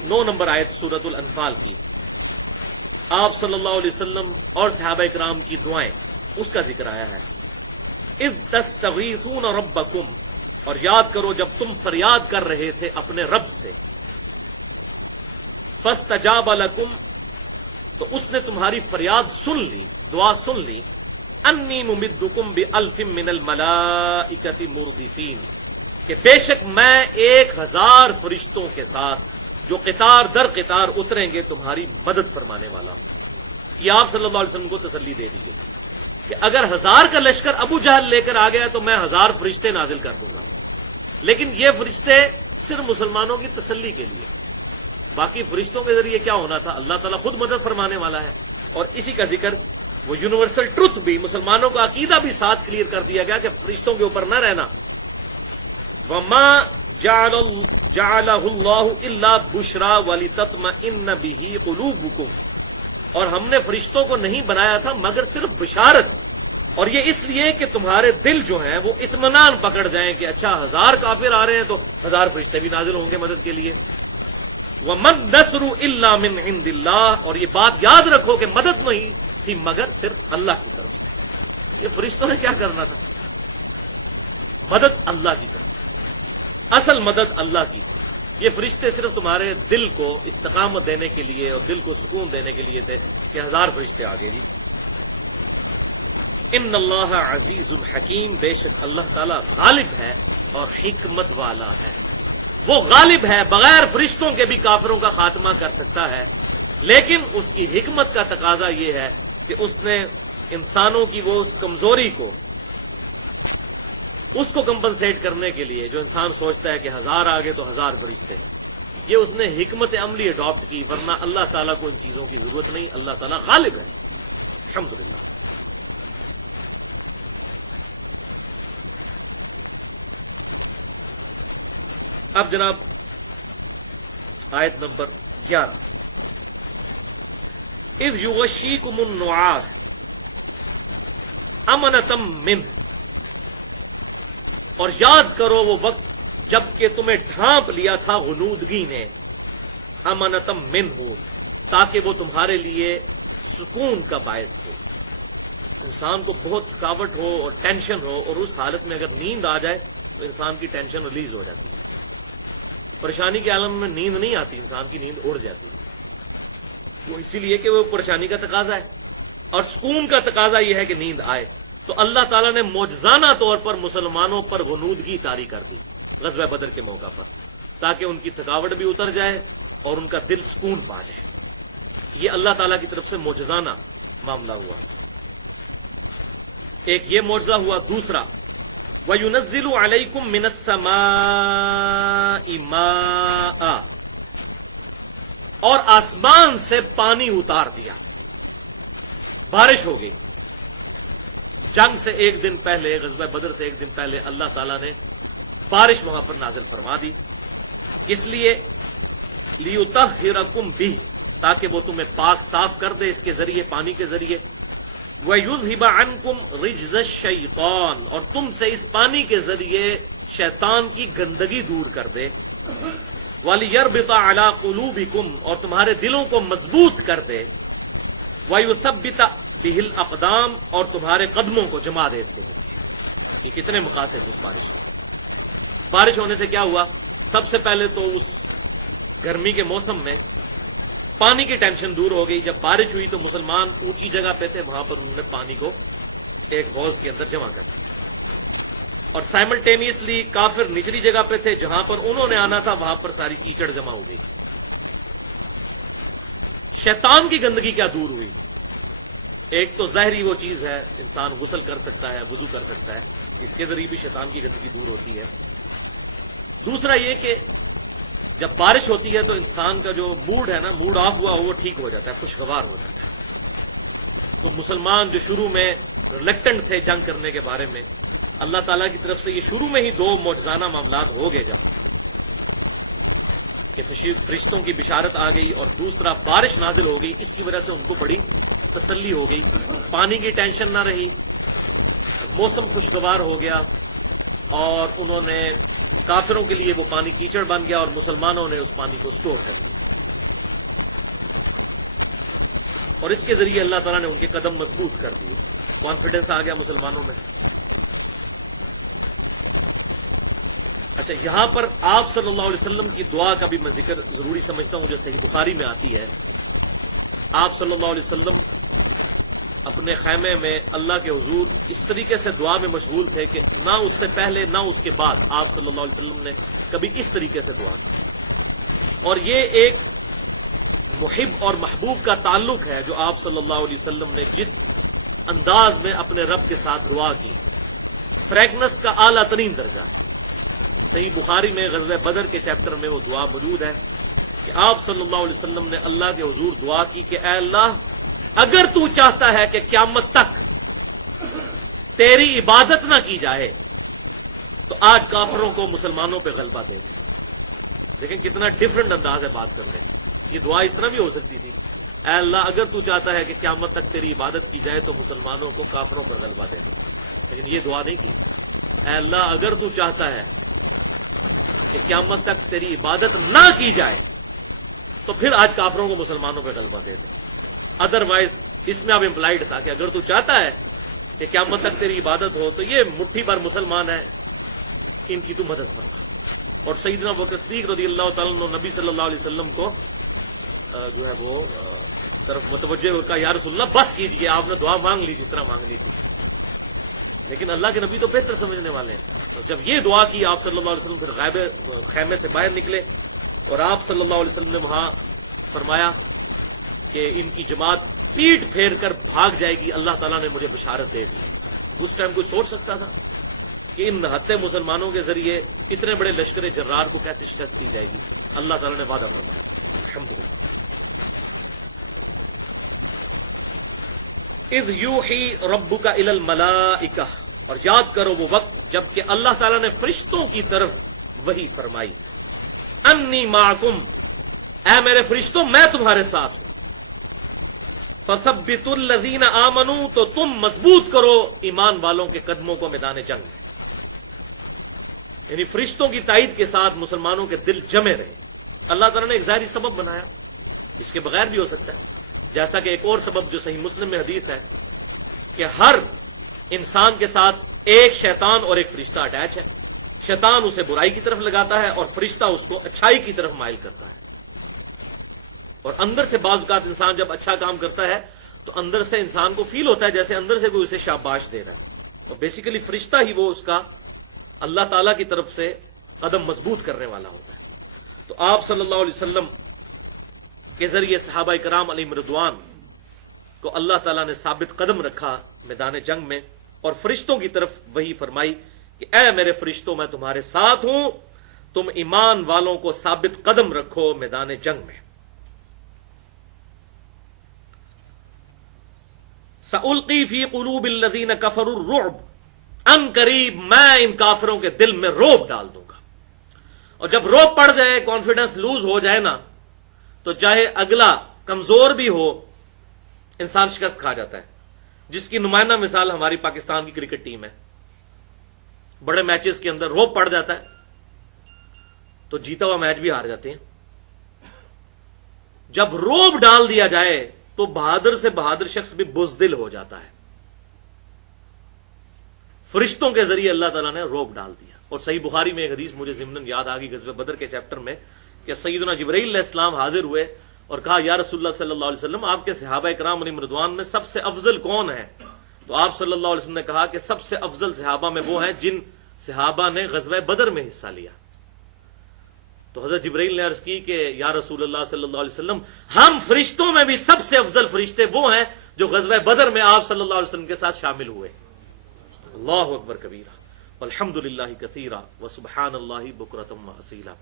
9 نمبر آیت سورۃ الانفال کی، آپ صلی اللہ علیہ وسلم اور صحابہ کرام کی دعائیں، اس کا ذکر آیا ہے۔ اذ تستغیثون ربکم، اور یاد کرو جب تم فریاد کر رہے تھے اپنے رب سے، فاستجاب لکم، تو اس نے تمہاری فریاد سن لی، دعا سن لی، انی ممدکم بألف من الملائکۃ مردفین، کہ بے شک میں 1000 فرشتوں کے ساتھ جو قطار در قطار اتریں گے تمہاری مدد فرمانے والا ہوں۔ یہ آپ صلی اللہ علیہ وسلم کو تسلی دے دی گئی کہ اگر 1000 کا لشکر ابو جہل لے کر آ گیا تو میں 1000 فرشتے نازل کر دوں گا، لیکن یہ فرشتے صرف مسلمانوں کی تسلی کے لیے، باقی فرشتوں کے ذریعے کیا ہونا تھا؟ اللہ تعالیٰ خود مدد فرمانے والا ہے۔ اور اسی کا ذکر وہ یونیورسل ٹروتھ بھی، مسلمانوں کا عقیدہ بھی ساتھ کلیئر کر دیا گیا کہ فرشتوں کے اوپر نہ رہنا۔ وما جعلہ اللہ الا بشرا ولتطمئن بہ قلوبکم، اور ہم نے فرشتوں کو نہیں بنایا تھا مگر صرف بشارت، اور یہ اس لیے کہ تمہارے دل جو ہیں وہ اطمینان پکڑ جائیں کہ اچھا 1000 کافر آ رہے ہیں تو 1000 فرشتے بھی نازل ہوں گے مدد کے لیے۔ وَمَن نَّصْرُ إِلَّا مِنْ عِنْدِ اللَّهِ، اور یہ بات یاد رکھو کہ مدد نہیں تھی مگر صرف اللہ کی طرف سے۔ یہ فرشتوں نے کیا کرنا تھا؟ مدد اللہ کی طرف سے، اصل مدد اللہ کی۔ یہ فرشتے صرف تمہارے دل کو استقامت دینے کے لیے اور دل کو سکون دینے کے لیے تھے کہ 1000 فرشتے آگے جی۔ ان اللہ عزیز الحکیم، بے شک اللہ تعالیٰ غالب ہے اور حکمت والا ہے۔ وہ غالب ہے، بغیر فرشتوں کے بھی کافروں کا خاتمہ کر سکتا ہے، لیکن اس کی حکمت کا تقاضا یہ ہے کہ اس نے انسانوں کی وہ اس کمزوری کو، اس کو کمپنسیٹ کرنے کے لیے، جو انسان سوچتا ہے کہ 1000 آگے تو 1000 فرشتے ہیں، یہ اس نے حکمت عملی اڈاپٹ کی، ورنہ اللہ تعالیٰ کو ان چیزوں کی ضرورت نہیں، اللہ تعالیٰ غالب ہے۔ الحمدللہ۔ اب جناب آیت نمبر 11، اذ یغشیکم النعاس امنۃ منہ، اور یاد کرو وہ وقت جب کہ تمہیں ڈھانپ لیا تھا غنودگی نے، امنۃ منہ، تاکہ وہ تمہارے لیے سکون کا باعث ہو۔ انسان کو بہت تھکاوٹ ہو اور ٹینشن ہو، اور اس حالت میں اگر نیند آ جائے تو انسان کی ٹینشن ریلیز ہو جاتی ہے۔ پریشانی کے عالم میں نیند نہیں آتی، انسان کی نیند اڑ جاتی ہے، وہ اسی لیے کہ وہ پریشانی کا تقاضا ہے، اور سکون کا تقاضا یہ ہے کہ نیند آئے۔ تو اللہ تعالیٰ نے معجزانہ طور پر مسلمانوں پر غنودگی طاری کر دی غزوہ بدر کے موقع پر، تاکہ ان کی تھکاوٹ بھی اتر جائے اور ان کا دل سکون پا جائے۔ یہ اللہ تعالیٰ کی طرف سے معجزانہ معاملہ ہوا۔ ایک یہ معجزہ ہوا۔ دوسرا، وَيُنَزِّلُ عَلَيْكُم مِّنَ السَّمَاءِ مَاءً، اور آسمان سے پانی اتار دیا، بارش ہو گئی۔ جنگ سے ایک دن پہلے، غزوہ بدر سے ایک دن پہلے اللہ تعالیٰ نے بارش وہاں پر نازل فرما دی، اس لیے لِيُطَهِّرَكُم بِهِ، تاکہ وہ تمہیں پاک صاف کر دے اس کے ذریعے، پانی کے ذریعے۔ وَيُذْهِبَ عَنْكُمْ رِجْزَ الشَّيْطَانِ، اور تم سے اس پانی کے ذریعے شیطان کی گندگی دور کر دے۔ وَلِيَرْبِطَ عَلَىٰ قُلُوبِكُمْ، اور تمہارے دلوں کو مضبوط کر دے۔ وَيُثَبِّتَ بِهِ الْأَقْدَامَ، اور تمہارے قدموں کو جما دے اس کے ذریعے۔ یہ کتنے مقاصد اس بارش کے۔ بارش ہونے سے کیا ہوا؟ سب سے پہلے تو اس گرمی کے موسم میں پانی کی ٹینشن دور ہو گئی۔ جب بارش ہوئی تو مسلمان اونچی جگہ پہ تھے، وہاں پر انہوں نے پانی کو ایک حوض کے اندر جمع کر دیا، اور سائملٹینیسلی کافر نچلی جگہ پہ تھے، جہاں پر انہوں نے آنا تھا وہاں پر ساری کیچڑ جمع ہو گئی۔ شیطان کی گندگی کیا دور ہوئی؟ ایک تو ظاہری وہ چیز ہے، انسان غسل کر سکتا ہے، وضو کر سکتا ہے، اس کے ذریعے بھی شیطان کی گندگی دور ہوتی ہے۔ دوسرا یہ کہ جب بارش ہوتی ہے تو انسان کا جو موڈ ہے نا، موڈ آف ہوا وہ ٹھیک ہو جاتا ہے، خوشگوار ہو جاتا ہے۔ تو مسلمان جو شروع میں ریلیکٹنٹ تھے جنگ کرنے کے بارے میں، اللہ تعالیٰ کی طرف سے یہ شروع میں ہی دو معجزانہ معاملات ہو گئے جب کہ فرشتوں کی بشارت آ گئی، اور دوسرا بارش نازل ہو گئی، اس کی وجہ سے ان کو بڑی تسلی ہو گئی، پانی کی ٹینشن نہ رہی، موسم خوشگوار ہو گیا، اور انہوں نے کافروں کے لیے وہ پانی کیچڑ بن گیا، اور مسلمانوں نے اس پانی کو سٹور کر دیا، اور اس کے ذریعے اللہ تعالیٰ نے ان کے قدم مضبوط کر دیے، کانفیڈنس آ گیا مسلمانوں میں۔ اچھا، یہاں پر آپ صلی اللہ علیہ وسلم کی دعا کا بھی میں ذکر ضروری سمجھتا ہوں، جو صحیح بخاری میں آتی ہے۔ آپ صلی اللہ علیہ وسلم اپنے خیمے میں اللہ کے حضور اس طریقے سے دعا میں مشغول تھے کہ نہ اس سے پہلے نہ اس کے بعد آپ صلی اللہ علیہ وسلم نے کبھی اس طریقے سے دعا کی، اور یہ ایک محب اور محبوب کا تعلق ہے جو آپ صلی اللہ علیہ وسلم نے جس انداز میں اپنے رب کے ساتھ دعا کی، فریگنس کا اعلیٰ ترین درجہ۔ صحیح بخاری میں غزوہ بدر کے چیپٹر میں وہ دعا موجود ہے کہ آپ صلی اللہ علیہ وسلم نے اللہ کے حضور دعا کی کہ اے اللہ، اگر تو چاہتا ہے کہ قیامت تک تیری عبادت نہ کی جائے تو آج کافروں کو مسلمانوں پہ غلبہ دے دے۔ لیکن کتنا ڈیفرنٹ انداز ہے بات کرنے۔ یہ دعا اس طرح بھی ہو سکتی تھی، اے اللہ اگر تو چاہتا ہے کہ قیامت تک تیری عبادت کی جائے تو مسلمانوں کو کافروں پر غلبہ دے دے، لیکن یہ دعا نہیں کی، اے اللہ اگر تو چاہتا ہے کہ قیامت تک تیری عبادت نہ کی جائے تو پھر آج کافروں کو مسلمانوں پہ غلبہ دے دے۔ ادروائز اس میں اب امپلائڈ تھا کہ اگر تو چاہتا ہے کہ قیامت تک تیری عبادت ہو تو یہ مٹھی بھر مسلمان ہیں، ان کی تو مدد کرنا۔ اور سیدنا ابوبکر صدیق رضی اللہ تعالیٰ عنہ نبی صلی اللہ علیہ وسلم کو جو ہے وہ طرف متوجہ ہو کہا، یا رسول اللہ بس کیجیے، آپ نے دعا مانگ لی جس طرح مانگ لی تھی، لیکن اللہ کے نبی تو بہتر سمجھنے والے ہیں۔ اور جب یہ دعا کی آپ صلی اللہ علیہ وسلم پھر غائب خیمے سے باہر نکلے، اور آپ صلی اللہ علیہ وسلم نے وہاں فرمایا کہ ان کی جماعت پیٹ پھیر کر بھاگ جائے گی، اللہ تعالیٰ نے مجھے بشارت دے دی۔ اس ٹائم کوئی سوچ سکتا تھا کہ ان نہتے مسلمانوں کے ذریعے اتنے بڑے لشکر جرار کو کیسے شکست دی جائے گی؟ اللہ تعالیٰ نے وعدہ فرمایا، الحمدللہ۔ اذ یوحی ربک الی الملائکہ، اور یاد کرو وہ وقت جب کہ اللہ تعالیٰ نے فرشتوں کی طرف وحی فرمائی، انی معکم، اے میرے فرشتوں میں تمہارے ساتھ ہوں، فثبتوا الذین آمنوا، تو تم مضبوط کرو ایمان والوں کے قدموں کو میدان جنگ میں۔ یعنی فرشتوں کی تائید کے ساتھ مسلمانوں کے دل جمے رہے۔ اللہ تعالیٰ نے ایک ظاہری سبب بنایا، اس کے بغیر بھی ہو سکتا ہے، جیسا کہ ایک اور سبب جو صحیح مسلم میں حدیث ہے کہ ہر انسان کے ساتھ ایک شیطان اور ایک فرشتہ اٹیچ ہے، شیطان اسے برائی کی طرف لگاتا ہے اور فرشتہ اس کو اچھائی کی طرف مائل کرتا ہے۔ اور اندر سے بعض اوقات انسان جب اچھا کام کرتا ہے تو اندر سے انسان کو فیل ہوتا ہے جیسے اندر سے کوئی اسے شاباش دے رہا ہے، اور بیسیکلی فرشتہ ہی وہ اس کا اللہ تعالیٰ کی طرف سے قدم مضبوط کرنے والا ہوتا ہے۔ تو آپ صلی اللہ علیہ وسلم کے ذریعے صحابہ کرام علیہم رضوان کو اللہ تعالیٰ نے ثابت قدم رکھا میدان جنگ میں، اور فرشتوں کی طرف وہی فرمائی کہ اے میرے فرشتوں میں تمہارے ساتھ ہوں، تم ایمان والوں کو ثابت قدم رکھو میدان جنگ میں۔ سألقی فی قلوب الذین کفروا الرعب، ان قریب میں ان کافروں کے دل میں رعب ڈال دوں گا۔ اور جب رعب پڑ جائے، کانفیڈنس لوز ہو جائے نا، تو چاہے اگلا کمزور بھی ہو، انسان شکست کھا جاتا ہے، جس کی نمائندہ مثال ہماری پاکستان کی کرکٹ ٹیم ہے۔ بڑے میچز کے اندر رعب پڑ جاتا ہے تو جیتا ہوا میچ بھی ہار جاتے ہیں۔ جب رعب ڈال دیا جائے تو بہادر سے بہادر شخص بھی بزدل ہو جاتا ہے۔ فرشتوں کے ذریعے اللہ تعالیٰ نے رعب ڈال دیا۔ اور صحیح بخاری میں ایک حدیث مجھے ضمناً یاد آ گئی غزوہ بدر کے چیپٹر میں، کہ سیدنا جبرائیل علیہ السلام حاضر ہوئے اور کہا یا رسول اللہ صلی اللہ علیہ وسلم، آپ کے صحابہ کرام علیہم رضوان میں سب سے افضل کون ہے؟ تو آپ صلی اللہ علیہ وسلم نے کہا کہ سب سے افضل صحابہ میں وہ ہیں جن صحابہ نے غزوہ بدر میں حصہ لیا۔ تو حضرت جبرائیل نے عرض کی کہ یا رسول اللہ صلی اللہ علیہ وسلم، ہم فرشتوں میں بھی سب سے افضل فرشتے وہ ہیں جو غزوہ بدر میں آپ صلی اللہ علیہ وسلم کے ساتھ شامل ہوئے۔ اللہ اکبر کبیرہ والحمد للہ کثیرا وسبحان اللہ بکرۃ واصیلا۔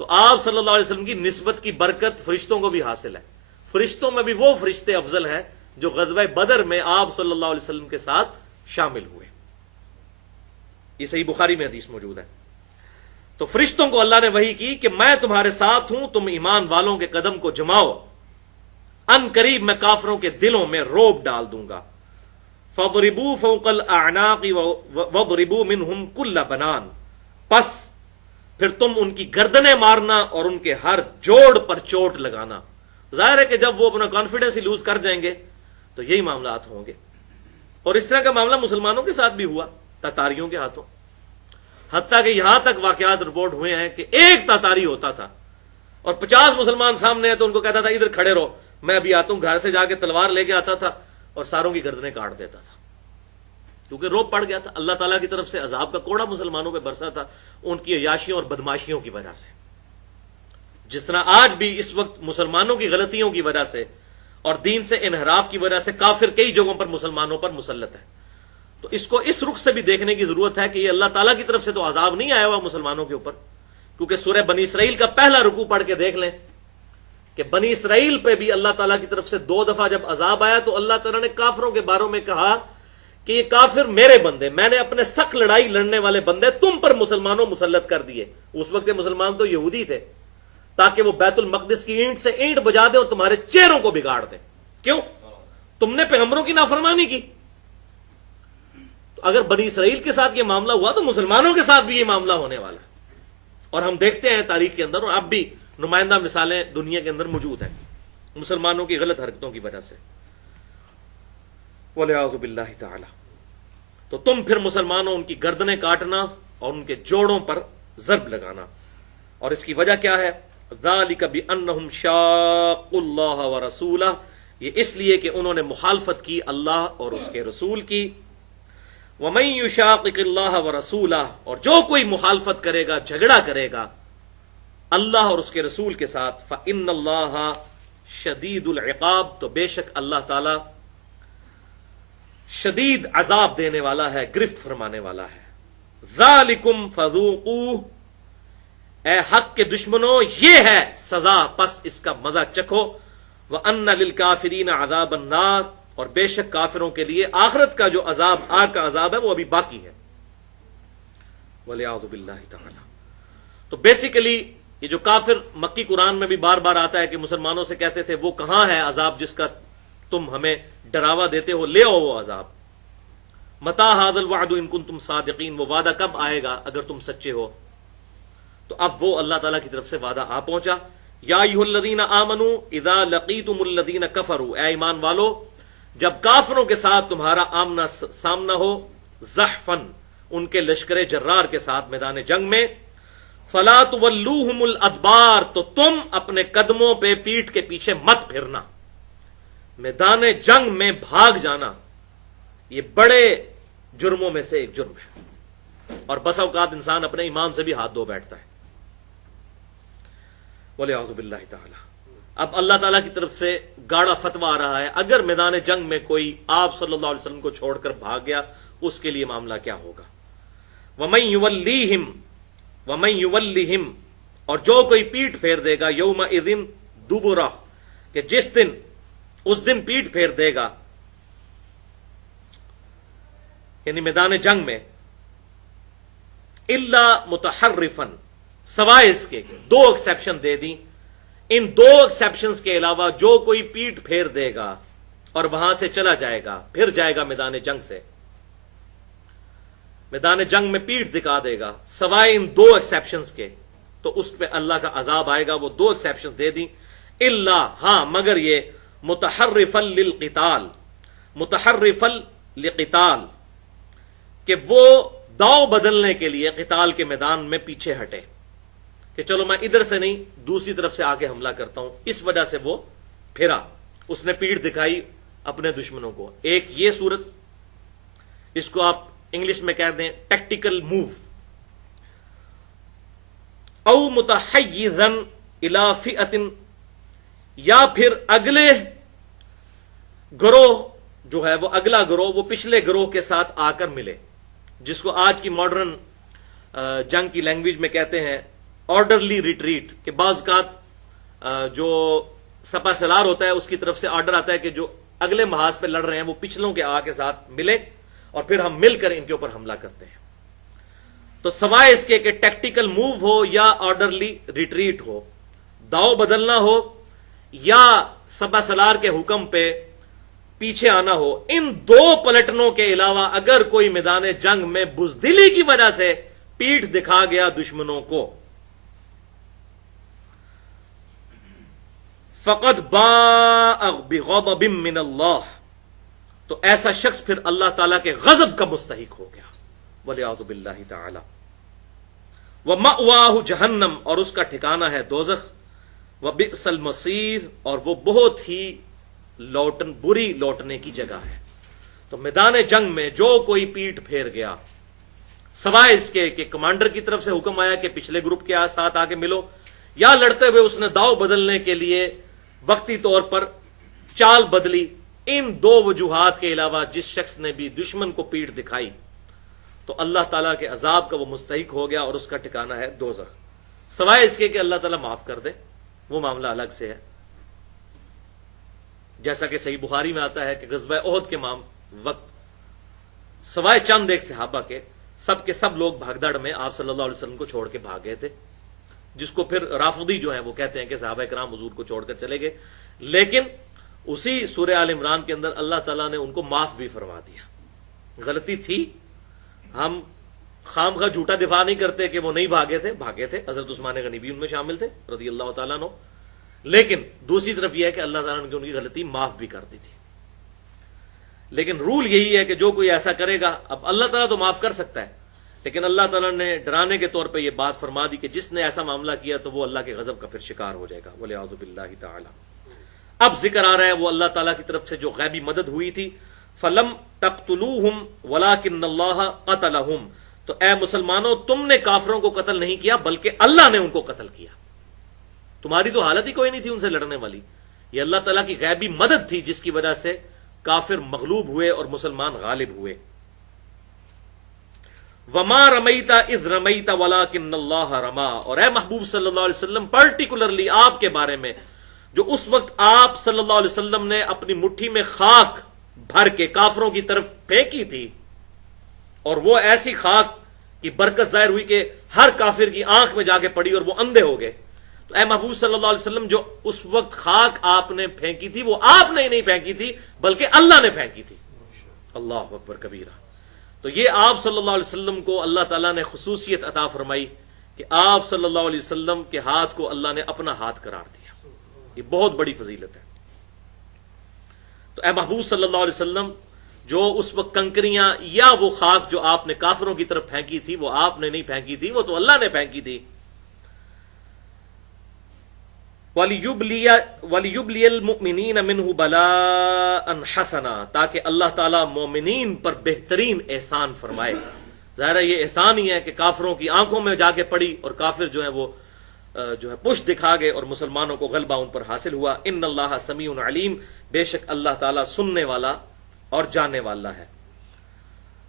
تو آپ صلی اللہ علیہ وسلم کی نسبت کی برکت فرشتوں کو بھی حاصل ہے۔ فرشتوں میں بھی وہ فرشتے افضل ہیں جو غزوہ بدر میں آپ صلی اللہ علیہ وسلم کے ساتھ شامل ہوئے۔ یہ صحیح بخاری میں حدیث موجود ہے۔ تو فرشتوں کو اللہ نے وحی کی کہ میں تمہارے ساتھ ہوں، تم ایمان والوں کے قدم کو جماؤ، ان قریب میں کافروں کے دلوں میں رعب ڈال دوں گا۔ فَضْرِبُوا فَوْقَ الْأَعْنَاقِ وَضْرِبُوا مِنْهُمْ كُلَّ بَنَانٍ، پس پھر تم ان کی گردنیں مارنا اور ان کے ہر جوڑ پر چوٹ لگانا۔ ظاہر ہے کہ جب وہ اپنا کانفیڈنس ہی لوز کر جائیں گے تو یہی معاملات ہوں گے۔ اور اس طرح کا معاملہ مسلمانوں کے ساتھ بھی ہوا تاتاریوں کے ہاتھوں، حتیٰ کہ یہاں تک واقعات رپورٹ ہوئے ہیں کہ ایک تاتاری ہوتا تھا اور 50 مسلمان سامنے ہیں تو ان کو کہتا تھا ادھر کھڑے رہو، میں ابھی آتا ہوں۔ گھر سے جا کے تلوار لے کے آتا تھا اور ساروں کی گردنیں کاٹ دیتا تھا، کیونکہ روب پڑ گیا تھا۔ اللہ تعالیٰ کی طرف سے عذاب کا کوڑا مسلمانوں پہ برسا تھا ان کی عیاشیوں اور بدماشیوں کی وجہ سے۔ جس طرح آج بھی اس وقت مسلمانوں کی غلطیوں کی وجہ سے اور دین سے انحراف کی وجہ سے کافر کئی جگہوں پر مسلمانوں پر مسلط ہے، تو اس کو اس رخ سے بھی دیکھنے کی ضرورت ہے کہ یہ اللہ تعالیٰ کی طرف سے تو عذاب نہیں آیا ہوا مسلمانوں کے اوپر، کیونکہ سورہ بنی اسرائیل کا پہلا رکوع پڑھ کے دیکھ لیں کہ بنی اسرائیل پہ بھی اللہ تعالیٰ کی طرف سے 2 دفعہ جب عذاب آیا تو اللہ تعالیٰ نے کافروں کے باروں میں کہا کہ یہ کافر میرے بندے، میں نے اپنے سخت لڑائی لڑنے والے بندے تم پر مسلمانوں مسلط کر دیے۔ اس وقت مسلمان تو یہودی تھے، تاکہ وہ بیت المقدس کی اینٹ سے اینٹ بجا دیں اور تمہارے چہروں کو بگاڑ دیں۔ کیوں؟ تم نے پیغمبروں کی نافرمانی کی۔ تو اگر بنی اسرائیل کے ساتھ یہ معاملہ ہوا تو مسلمانوں کے ساتھ بھی یہ معاملہ ہونے والا ہے۔ اور ہم دیکھتے ہیں تاریخ کے اندر، اور اب بھی نمائندہ مثالیں دنیا کے اندر موجود ہیں مسلمانوں کی غلط حرکتوں کی وجہ سے، وَلِعَوْذُ بِاللَّهِ تَعَالَى۔ تو تم پھر مسلمانوں ان کی گردنیں کاٹنا اور ان کے جوڑوں پر ضرب لگانا۔ اور اس کی وجہ کیا ہے؟ ذَلِكَ بِأَنَّهُمْ شَاقُّوا اللَّهَ وَرَسُولَهُ، یہ اس لیے کہ انہوں نے مخالفت کی اللہ اور اس کے رسول کی۔ وَمَن يُشَاقِقِ اللَّهَ وَرَسُولَهُ، اور جو کوئی مخالفت کرے گا، جھگڑا کرے گا اللہ اور اس کے رسول کے ساتھ، فَإِنَّ اللَّهَ شَدِيدُ الْعِقَابِ، تو بے شک اللہ تعالی شدید عذاب دینے والا ہے، گرفت فرمانے والا ہے۔ ذَلِكُمْ فَذُوقُوهُ، اے حق کے دشمنوں یہ ہے سزا، پس اس کا مزہ چکھو۔ وَأَنَّ لِلْكَافِرِينَ عَذَابَ النَّارِ، اور بے شک کافروں کے لیے آخرت کا جو عذاب، آگ کا عذاب ہے، وہ ابھی باقی ہے۔ وَلِعَوْذُ بِاللَّهِ تَعَالَى۔ تو بیسیکلی یہ جو کافر مکی قرآن میں بھی بار بار آتا ہے کہ مسلمانوں سے کہتے تھے وہ کہاں ہے عذاب جس کا تم ہمیں ڈراوا دیتے ہو، لے آؤ وہ عذاب۔ مَتَىٰ هَٰذَا الْوَعْدُ إِن كُنتُمْ صَادِقِينَ، وہ وعدہ کب آئے گا اگر تم سچے ہو؟ تو اب وہ اللہ تعالیٰ کی طرف سے وعدہ آ پہنچا۔ یا ایھا الذین آمنوا اذا لقیتم الذین کفروا، اے ایمان والو جب کافروں کے ساتھ تمہارا آمنا سامنا ہو، زحفاً ان کے لشکر جرار کے ساتھ میدان جنگ میں، فلا تولوہم الادبار، تو تم اپنے قدموں پہ پیٹھ کے پیچھے مت پھرنا۔ میدان جنگ میں بھاگ جانا یہ بڑے جرموں میں سے ایک جرم ہے، اور بسا اوقات انسان اپنے ایمان سے بھی ہاتھ دھو بیٹھتا ہے۔ وَلِعَوْذُ بِاللَّهِ تَعَالَى۔ اب اللہ تعالیٰ کی طرف سے گاڑا فتویٰ آ رہا ہے، اگر میدان جنگ میں کوئی آپ صلی اللہ علیہ وسلم کو چھوڑ کر بھاگ گیا، اس کے لیے معاملہ کیا ہوگا؟ وَمَن يُوَلِّهِمْ اور جو کوئی پیٹ پھیر دے گا یومئذ دبرہ کہ جس دن اس دن پیٹ پھیر دے گا یعنی میدان جنگ میں الا متحرفا سوائے اس کے دو ایکسیپشن دے دی ان دو ایکسیپشنز کے علاوہ جو کوئی پیٹ پھیر دے گا اور وہاں سے چلا جائے گا پھر جائے گا میدان جنگ سے میدان جنگ میں پیٹ دکھا دے گا سوائے ان دو ایکسیپشنز کے تو اس پہ اللہ کا عذاب آئے گا وہ دو ایکسیپشن دے دی الا ہاں مگر یہ متحرفا للقتال متحرفا لقتال کہ وہ داؤ بدلنے کے لیے قتال کے میدان میں پیچھے ہٹے کہ چلو میں ادھر سے نہیں دوسری طرف سے آگے حملہ کرتا ہوں اس وجہ سے وہ پھرا اس نے پیٹھ دکھائی اپنے دشمنوں کو ایک یہ صورت اس کو آپ انگلش میں کہہ دیں ٹیکٹیکل موو او متحیزا الی فئۃ یا پھر اگلے گروہ جو ہے وہ اگلا گروہ وہ پچھلے گروہ کے ساتھ آ کر ملے جس کو آج کی ماڈرن جنگ کی لینگویج میں کہتے ہیں آرڈرلی ریٹریٹ کہ بعض اوقات جو سپہ سالار ہوتا ہے اس کی طرف سے آرڈر آتا ہے کہ جو اگلے محاذ پہ لڑ رہے ہیں وہ پچھلوں کے آ کے ساتھ ملے اور پھر ہم مل کر ان کے اوپر حملہ کرتے ہیں تو سوائے اس کے کہ ٹیکٹیکل موو ہو یا آرڈرلی ریٹریٹ ہو داؤ بدلنا ہو یا سپہ سالار کے حکم پہ پیچھے آنا ہو ان دو پلٹنوں کے علاوہ اگر کوئی میدان جنگ میں بزدلی کی وجہ سے پیٹھ دکھا گیا دشمنوں کو فقد باء بغضب من اللہ تو ایسا شخص پھر اللہ تعالیٰ کے غضب کا مستحق ہو گیا والعیاذ باللہ تعالی ومأواہ جہنم اور اس کا ٹھکانہ ہے دوزخ وبئس المصیر اور وہ بہت ہی بری لوٹنے کی جگہ ہے تو میدان جنگ میں جو کوئی پیٹ پھیر گیا سوائے اس کے کہ کمانڈر کی طرف سے حکم آیا کہ پچھلے گروپ کے ساتھ آگے ملو یا لڑتے ہوئے اس نے داؤ بدلنے کے لیے وقتی طور پر چال بدلی ان دو وجوہات کے علاوہ جس شخص نے بھی دشمن کو پیٹ دکھائی تو اللہ تعالیٰ کے عذاب کا وہ مستحق ہو گیا اور اس کا ٹھکانہ ہے دوزخ سوائے اس کے کہ اللہ تعالیٰ معاف کر دے وہ معاملہ الگ سے ہے جیسا کہ صحیح بخاری میں آتا ہے کہ غزوہ احد کے وقت سوائے چند ایک صحابہ کے سب لوگ بھگدڑ میں آپ صلی اللہ علیہ وسلم کو چھوڑ کے بھاگ گئے تھے جس کو پھر رافضی جو ہیں وہ کہتے ہیں کہ صحابہ کرام حضور کو چھوڑ کر چلے گئے لیکن اسی سورہ آل عمران کے اندر اللہ تعالیٰ نے ان کو معاف بھی فرما دیا غلطی تھی ہم خام خواہ جھوٹا دفاع نہیں کرتے کہ وہ نہیں بھاگے تھے حضرت عثمان غنی بھی ان میں شامل تھے رضی اللہ تعالیٰ عنہ لیکن دوسری طرف یہ ہے کہ اللہ تعالیٰ نے ان کی غلطی معاف بھی کر دی تھی لیکن رول یہی ہے کہ جو کوئی ایسا کرے گا اب اللہ تعالیٰ تو معاف کر سکتا ہے لیکن اللہ تعالیٰ نے ڈرانے کے طور پہ یہ بات فرما دی کہ جس نے ایسا معاملہ کیا تو وہ اللہ کے غضب کا پھر شکار ہو جائے گا والعیاذ باللہ تعالی اب ذکر آ رہا ہے وہ اللہ تعالیٰ کی طرف سے جو غیبی مدد ہوئی تھی فلم تقتلوہم ولکن اللہ قتلہم تو اے مسلمانوں تم نے کافروں کو قتل نہیں کیا بلکہ اللہ نے ان کو قتل کیا تمہاری تو حالت ہی کوئی نہیں تھی ان سے لڑنے والی یہ اللہ تعالیٰ کی غیبی مدد تھی جس کی وجہ سے کافر مغلوب ہوئے اور مسلمان غالب ہوئے وما رمیت اذ رمیت ولکن اللہ رما اور اے محبوب صلی اللہ علیہ وسلم پرٹیکولرلی آپ کے بارے میں جو اس وقت آپ صلی اللہ علیہ وسلم نے اپنی مٹھی میں خاک بھر کے کافروں کی طرف پھینکی تھی اور وہ ایسی خاک کی برکت ظاہر ہوئی کہ ہر کافر کی آنکھ میں جا کے پڑی اور وہ اندھے ہو گئے تو اے محبوب صلی اللہ علیہ وسلم جو اس وقت خاک آپ نے پھینکی تھی وہ آپ نے ہی نہیں پھینکی تھی بلکہ اللہ نے پھینکی تھی اللہ اکبر کبیرہ تو یہ آپ صلی اللہ علیہ وسلم کو اللہ تعالیٰ نے خصوصیت عطا فرمائی کہ آپ صلی اللہ علیہ وسلم کے ہاتھ کو اللہ نے اپنا ہاتھ قرار دیا یہ بہت بڑی فضیلت ہے تو اے محبوب صلی اللہ علیہ وسلم جو اس وقت کنکریاں یا وہ خاک جو آپ نے کافروں کی طرف پھینکی تھی وہ آپ نے نہیں پھینکی تھی وہ تو اللہ نے پھینکی تھی وَلِيُبْلِيَ الْمُؤْمِنِينَ مِنْهُ بَلَاءً حَسَنًا تاکہ اللہ تعالیٰ مومنین پر بہترین احسان فرمائے ظاہر ہے یہ احسان ہی ہے کہ کافروں کی آنکھوں میں جا کے پڑی اور کافر جو ہے وہ پشت دکھا گئے اور مسلمانوں کو غلبہ ان پر حاصل ہوا ان اللہ سمیع علیم بے شک اللہ تعالیٰ سننے والا اور جاننے والا ہے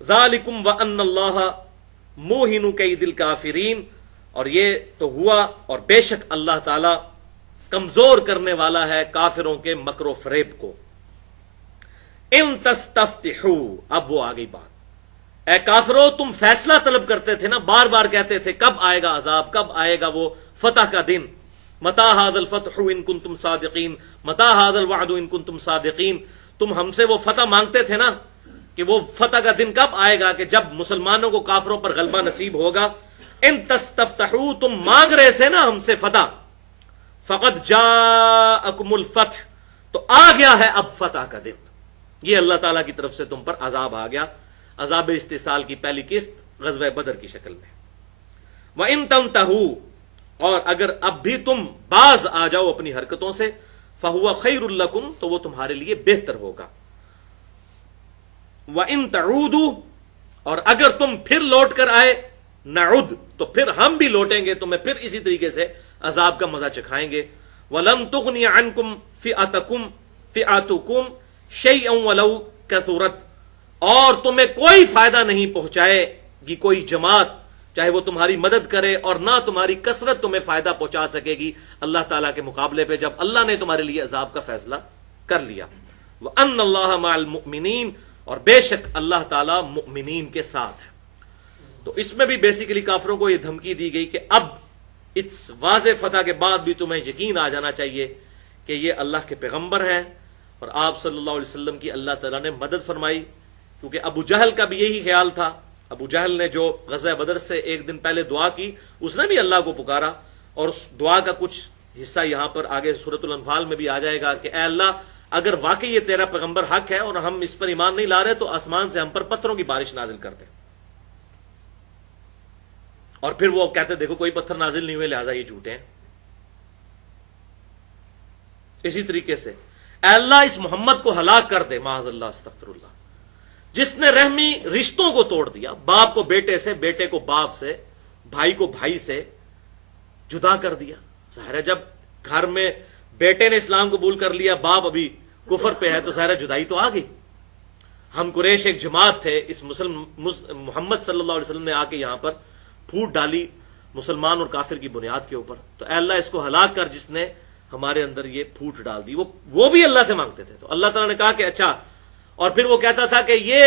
ذالکم وان اللہ موہن کید الکافرین، اور یہ تو ہوا اور بے شک اللہ تعالی کمزور کرنے والا ہے کافروں کے مکر و فریب کو۔ ان تستفتحوا، اب وہ آگئی بات، اے کافرو تم فیصلہ طلب کرتے تھے نا، بار بار کہتے تھے کب آئے گا عذاب، کب آئے گا وہ فتح کا دن، متی ھذا الفتح ان کنتم صادقین، متی ھذا الوعد ان کنتم صادقین، تم ہم سے وہ فتح مانگتے تھے نا کہ وہ فتح کا دن کب آئے گا کہ جب مسلمانوں کو کافروں پر غلبہ نصیب ہوگا۔ ان تستفتحوا، تم مانگ رہے تھے نا ہم سے فتح، فقد جاءکم الفتح، تو آ گیا ہے اب فتح کا دن، یہ اللہ تعالیٰ کی طرف سے تم پر عذاب آ گیا، عذاب استحصال کی پہلی قسط غزوہ بدر کی شکل میں۔ وَإِن تَنْتَهُوا، اور اگر اب بھی تم باز آ جاؤ اپنی حرکتوں سے، فَهُوَ خَيْرٌ لَكُمْ، تو وہ تمہارے لیے بہتر ہوگا۔ وَإِن تَعُودُوا، اور اگر تم پھر لوٹ کر آئے، نعود، تو پھر ہم بھی لوٹیں گے، تمہیں پھر اسی طریقے سے عذاب کا مزہ چکھائیں گے۔ وَلَن تُغْنِيَ عَنْكُمْ فِئَتُكُمْ شَيْئًا وَلَوْ كَثُرَتْ، اور تمہیں کوئی فائدہ نہیں پہنچائے گی کوئی جماعت، چاہے وہ تمہاری مدد کرے، اور نہ تمہاری کثرت تمہیں فائدہ پہنچا سکے گی اللہ تعالیٰ کے مقابلے پہ، جب اللہ نے تمہارے لیے عذاب کا فیصلہ کر لیا۔ وَأَنَّ اللَّهَ مَعَ الْمُؤْمِنِينَ، اور بے شک اللہ تعالیٰ مؤمنین کے ساتھ ہے۔ تو اس میں بھی بیسیکلی کافروں کو یہ دھمکی دی گئی کہ اب اس واضح فتح کے بعد بھی تمہیں یقین آ جانا چاہیے کہ یہ اللہ کے پیغمبر ہیں، اور آپ صلی اللہ علیہ وسلم کی اللہ تعالیٰ نے مدد فرمائی، کیونکہ ابو جہل کا بھی یہی خیال تھا۔ ابو جہل نے جو غزوہ بدر سے ایک دن پہلے دعا کی، اس نے بھی اللہ کو پکارا، اور اس دعا کا کچھ حصہ یہاں پر آگے سورۃ الانفال میں بھی آ جائے گا کہ اے اللہ اگر واقعی یہ تیرا پیغمبر حق ہے اور ہم اس پر ایمان نہیں لا رہے تو آسمان سے ہم پر پتھروں کی بارش نازل کر دے۔ اور پھر وہ کہتے دیکھو کوئی پتھر نازل نہیں ہوئے لہذا یہ جھوٹے ہیں۔ اسی طریقے سے اے اللہ اس محمد کو ہلاک کر دے، معاذ اللہ استغفر اللہ، جس نے رحمی رشتوں کو توڑ دیا، باپ کو بیٹے سے، بیٹے کو باپ سے، بھائی کو بھائی سے جدا کر دیا۔ ظاہر ہے جب گھر میں بیٹے نے اسلام قبول کر لیا، باپ ابھی کفر پہ ہے، تو ظاہر ہے جدائی تو آ گئی۔ ہم قریش ایک جماعت تھے، اس محمد صلی اللہ علیہ وسلم نے آ کے یہاں پر پھوٹ ڈالی مسلمان اور کافر کی بنیاد کے اوپر، تو اے اللہ اس کو ہلاک کر جس نے ہمارے اندر یہ پھوٹ ڈال دی۔ وہ بھی اللہ سے مانگتے تھے، تو اللہ تعالیٰ نے کہا کہ اچھا، اور پھر وہ کہتا تھا کہ یہ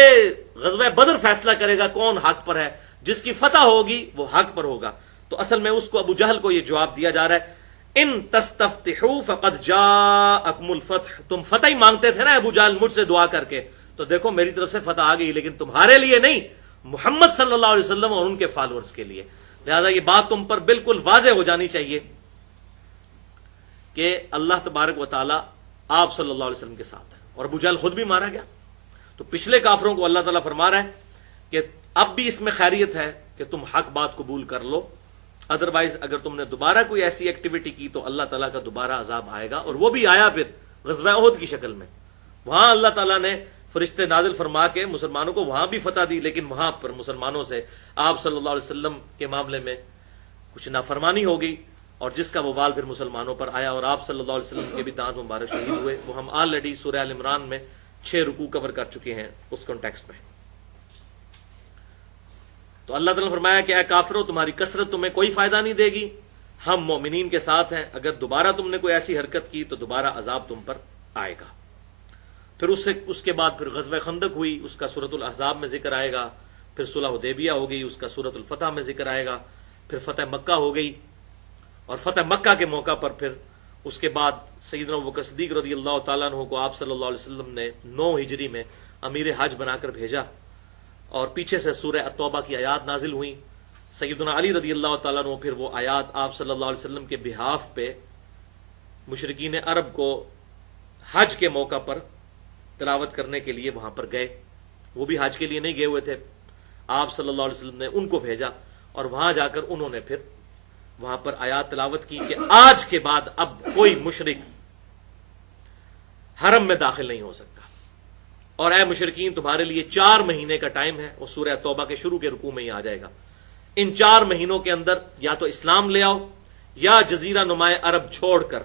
غزوہ بدر فیصلہ کرے گا کون حق پر ہے، جس کی فتح ہوگی وہ حق پر ہوگا۔ تو اصل میں اس کو ابو جہل کو یہ جواب دیا جا رہا ہے، ان تستفتحوا فقد جاءکم الفتح، تم فتح ہی مانگتے تھے نا ابو جہل مجھ سے دعا کر کے، تو دیکھو میری طرف سے فتح آ گئی، لیکن تمہارے لیے نہیں، محمد صلی اللہ علیہ وسلم اور ان کے فالورز کے لیے۔ لہذا یہ بات تم پر بالکل واضح ہو جانی چاہیے کہ اللہ تبارک و تعالی آپ صلی اللہ علیہ وسلم کے ساتھ ہے، اور ابو جہل خود بھی مارا گیا۔ تو پچھلے کافروں کو اللہ تعالیٰ فرما رہا ہے کہ اب بھی اس میں خیریت ہے کہ تم حق بات قبول کر لو، ادروائز اگر تم نے دوبارہ کوئی ایسی ایکٹیویٹی کی تو اللہ تعالیٰ کا دوبارہ عذاب آئے گا، اور وہ بھی آیا پھر غزوہ احد کی شکل میں۔ وہاں اللہ تعالیٰ نے فرشتے نازل فرما کے مسلمانوں کو وہاں بھی فتح دی، لیکن وہاں پر مسلمانوں سے آپ صلی اللہ علیہ وسلم کے معاملے میں کچھ نافرمانی ہو گئی، اور جس کا وبال پھر مسلمانوں پر آیا، اور آپ صلی اللہ علیہ وسلم کے بھی دانت مبارک شہید ہوئے۔ وہ ہم آلریڈی سورہ آل عمران میں 6 رکوع کور کر چکے ہیں اس کانٹیکسٹ میں۔ تو اللہ تعالیٰ نے فرمایا کہ اے کافرو تمہاری کثرت تمہیں کوئی فائدہ نہیں دے گی، ہم مومنین کے ساتھ ہیں، اگر دوبارہ تم نے کوئی ایسی حرکت کی تو دوبارہ عذاب تم پر آئے گا۔ پھر اس کے بعد پھر غزوہ خندق ہوئی، اس کا سورۃ الاحزاب میں ذکر آئے گا، پھر صلح حدیبیہ ہو گئی، اس کا سورۃ الفتح میں ذکر آئے گا، پھر فتح مکہ ہو گئی، اور فتح مکہ کے موقع پر پھر اس کے بعد سیدنا ابوبکر صدیق رضی اللہ تعالیٰ عنہ کو آپ صلی اللہ علیہ وسلم نے 9 ہجری میں امیر حج بنا کر بھیجا، اور پیچھے سے سورہ التوبہ کی آیات نازل ہوئیں۔ سیدنا علی رضی اللہ تعالیٰ عنہ پھر وہ آیات آپ صلی اللہ علیہ وسلم کے بہاف پہ مشرکین عرب کو حج کے موقع پر تلاوت کرنے کے لیے وہاں پر گئے، وہ بھی حج کے لیے نہیں گئے ہوئے تھے، آپ صلی اللہ علیہ وسلم نے ان کو بھیجا، اور وہاں جا کر انہوں نے پھر وہاں پر آیات تلاوت کی کہ آج کے بعد اب کوئی مشرک حرم میں داخل نہیں ہو سکتا، اور اے مشرکین تمہارے لیے 4 مہینے کا ٹائم ہے، وہ سورہ توبہ کے شروع کے رکوع میں ہی آ جائے گا، ان 4 مہینوں کے اندر یا تو اسلام لے آؤ یا جزیرہ نمائے عرب چھوڑ کر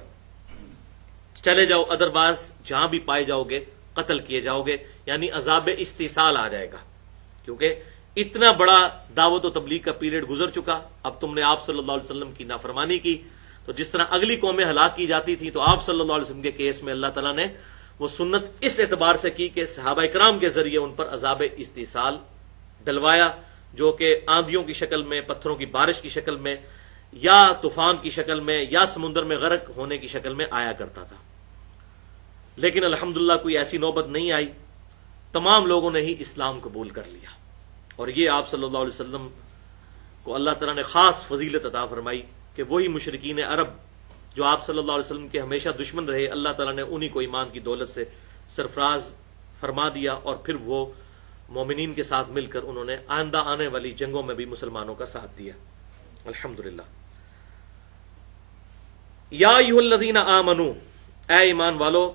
چلے جاؤ، ادروائز جہاں بھی پائے جاؤ گے قتل کیے جاؤ گے، یعنی عذاب استحصال آ جائے گا، کیونکہ اتنا بڑا دعوت و تبلیغ کا پیریڈ گزر چکا، اب تم نے آپ صلی اللہ علیہ وسلم کی نافرمانی کی، تو جس طرح اگلی قومیں ہلاک کی جاتی تھی، تو آپ صلی اللہ علیہ وسلم کے کیس میں اللہ تعالیٰ نے وہ سنت اس اعتبار سے کی کہ صحابہ کرام کے ذریعے ان پر عذاب استیصال ڈلوایا، جو کہ آندھیوں کی شکل میں، پتھروں کی بارش کی شکل میں، یا طوفان کی شکل میں، یا سمندر میں غرق ہونے کی شکل میں آیا کرتا تھا۔ لیکن الحمدللہ کوئی ایسی نوبت نہیں آئی، تمام لوگوں نے ہی اسلام قبول کر لیا، اور یہ آپ صلی اللہ علیہ وسلم کو اللہ تعالیٰ نے خاص فضیلت عطا فرمائی کہ وہی مشرکین عرب جو آپ صلی اللہ علیہ وسلم کے ہمیشہ دشمن رہے، اللہ تعالیٰ نے انہی کو ایمان کی دولت سے سرفراز فرما دیا، اور پھر وہ مومنین کے ساتھ مل کر انہوں نے آئندہ آنے والی جنگوں میں بھی مسلمانوں کا ساتھ دیا، الحمدللہ۔ یا ایھا الذین آمنو، اے ایمان والو،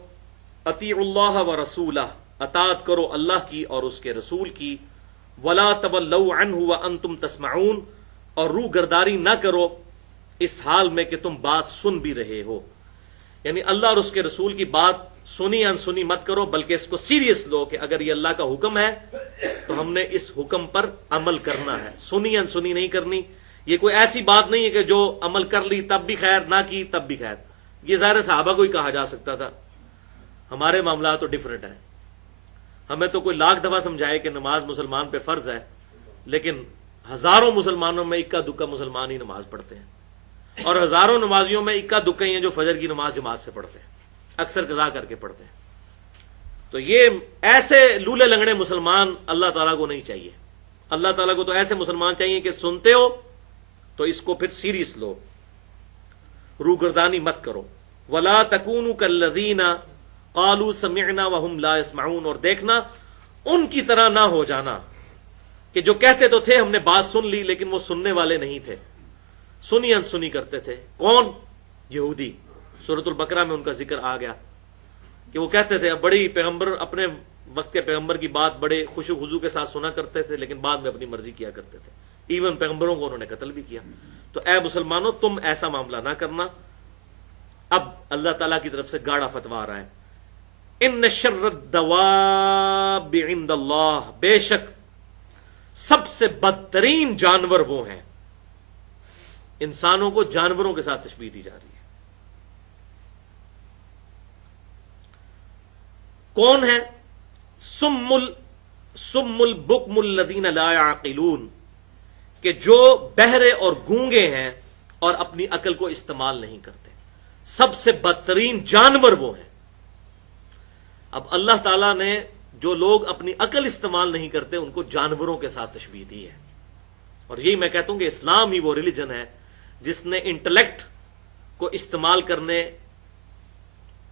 اطیعوا اللہ و رسولہ، اطاعت کرو اللہ کی اور اس کے رسول کی، ولا تولوا عنہ وانتم تسمعون، اور روح گرداری نہ کرو اس حال میں کہ تم بات سن بھی رہے ہو، یعنی اللہ اور اس کے رسول کی بات سنی انسنی مت کرو، بلکہ اس کو سیریس لو کہ اگر یہ اللہ کا حکم ہے تو ہم نے اس حکم پر عمل کرنا ہے، سنی انسنی نہیں کرنی۔ یہ کوئی ایسی بات نہیں ہے کہ جو عمل کر لی تب بھی خیر، نہ کی تب بھی خیر، یہ ظاہر صحابہ کو ہی کہا جا سکتا تھا، ہمارے معاملات تو ڈیفرنٹ ہیں۔ ہمیں تو کوئی لاکھ دفعہ سمجھائے کہ نماز مسلمان پہ فرض ہے، لیکن ہزاروں مسلمانوں میں اکا دکا مسلمان ہی نماز پڑھتے ہیں، اور ہزاروں نمازیوں میں اکا دکا ہی ہیں جو فجر کی نماز جماعت سے پڑھتے ہیں، اکثر قضا کر کے پڑھتے ہیں۔ تو یہ ایسے لولے لنگڑے مسلمان اللہ تعالیٰ کو نہیں چاہیے۔ اللہ تعالیٰ کو تو ایسے مسلمان چاہیے کہ سنتے ہو تو اس کو پھر سیریس لو، روگردانی مت کرو۔ وَلَا تَكُونُوا كَالَّذِينَ قَالُوا سَمِعْنَا وَهُمْ لَا يَسْمَعُونَ، اور دیکھنا ان کی طرح نہ ہو جانا کہ جو کہتے تو تھے ہم نے بات سن لی لیکن وہ سننے والے نہیں تھے، سنی انسنی کرتے تھے۔ کون؟ یہودی۔ سورۃ البقرہ میں ان کا ذکر آ گیا کہ وہ کہتے تھے، بڑی پیغمبر اپنے وقت کے پیغمبر کی بات بڑے خوش و خضوع کے ساتھ سنا کرتے تھے، لیکن بعد میں اپنی مرضی کیا کرتے تھے، ایون پیغمبروں کو انہوں نے قتل بھی کیا۔ تو اے مسلمانوں، تم ایسا معاملہ نہ کرنا۔ اب اللہ تعالیٰ کی طرف سے گاڑا فتویٰ آ رہا ہے، ان شر الدواب عند اللہ، بے شک سب سے بدترین جانور وہ ہیں۔ انسانوں کو جانوروں کے ساتھ تشبیہ دی جا رہی ہے۔ کون ہے؟ سم البکم الذین لا یعقلون، کہ جو بہرے اور گونگے ہیں اور اپنی عقل کو استعمال نہیں کرتے۔ سب سے بدترین جانور وہ ہیں۔ اب اللہ تعالیٰ نے جو لوگ اپنی عقل استعمال نہیں کرتے ان کو جانوروں کے ساتھ تشبیہ دی ہے، اور یہی میں کہتا ہوں کہ اسلام ہی وہ ریلیجن ہے جس نے انٹلیکٹ کو استعمال کرنے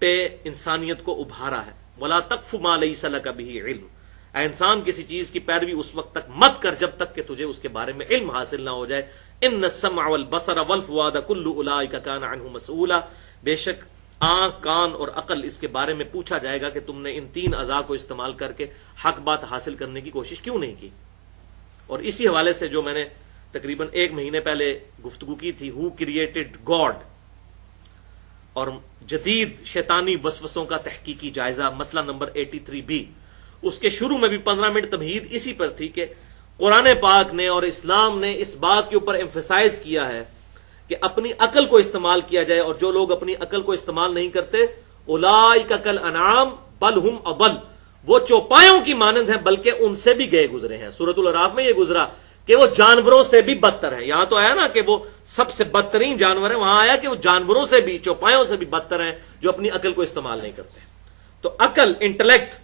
پہ انسانیت کو ابھارا ہے۔ وَلَا تَقْفُ مَا لَيْسَ لَكَ بِهِ عِلْمٌ، اے انسان کسی چیز کی پیروی اس وقت تک مت کر جب تک کہ تجھے اس کے بارے میں علم حاصل نہ ہو جائے۔ ان السمع والبصر والفؤاد كل اولئک کان عنہ مسئولا، بے شک آنکھ، کان اور عقل اس کے بارے میں پوچھا جائے گا کہ تم نے ان تین اعضاء کو استعمال کر کے حق بات حاصل کرنے کی کوشش کیوں نہیں کی۔ اور اسی حوالے سے جو میں نے تقریباً 1 مہینے پہلے گفتگو کی تھی، ہو کریٹڈ گاڈ، اور جدید شیطانی وسوسوں کا تحقیقی جائزہ، مسئلہ نمبر 83B، اس کے شروع میں بھی 15 منٹ تمہید اسی پر تھی کہ قرآن پاک نے اور اسلام نے اس بات کے اوپر ایمفیسائز کیا ہے کہ اپنی عقل کو استعمال کیا جائے، اور جو لوگ اپنی عقل کو استعمال نہیں کرتے، اولئک کالانعام بل ہم اضل، وہ چوپایوں کی مانند ہیں بلکہ ان سے بھی گئے گزرے ہیں۔ سورۃ الاعراف میں یہ گزرا کہ وہ جانوروں سے بھی بدتر ہیں۔ یہاں تو آیا نا کہ وہ سب سے بدترین جانور ہیں، وہاں آیا کہ وہ جانوروں سے بھی، چوپایوں سے بھی بدتر ہیں جو اپنی عقل کو استعمال نہیں کرتے۔ تو عقل، انٹلیکٹ،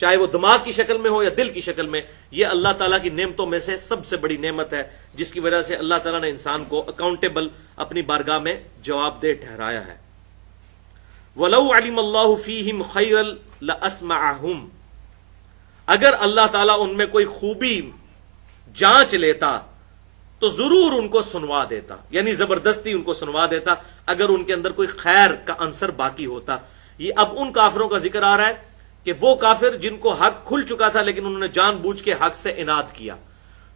چاہے وہ دماغ کی شکل میں ہو یا دل کی شکل میں، یہ اللہ تعالیٰ کی نعمتوں میں سے سب سے بڑی نعمت ہے، جس کی وجہ سے اللہ تعالیٰ نے انسان کو اکاؤنٹیبل اپنی بارگاہ میں جواب دہ ٹھہرایا ہے۔ وَلَوْ عَلِمَ اللَّهُ فِيهِمْ خَيْرًا لَأَسْمَعَهُمْ، اگر اللہ تعالیٰ ان میں کوئی خوبی جانچ لیتا تو ضرور ان کو سنوا دیتا، یعنی زبردستی ان کو سنوا دیتا اگر ان کے اندر کوئی خیر کا عنصر باقی ہوتا۔ یہ اب ان کافروں کا ذکر آ رہا ہے کہ وہ کافر جن کو حق کھل چکا تھا لیکن انہوں نے جان بوجھ کے حق سے اناد کیا۔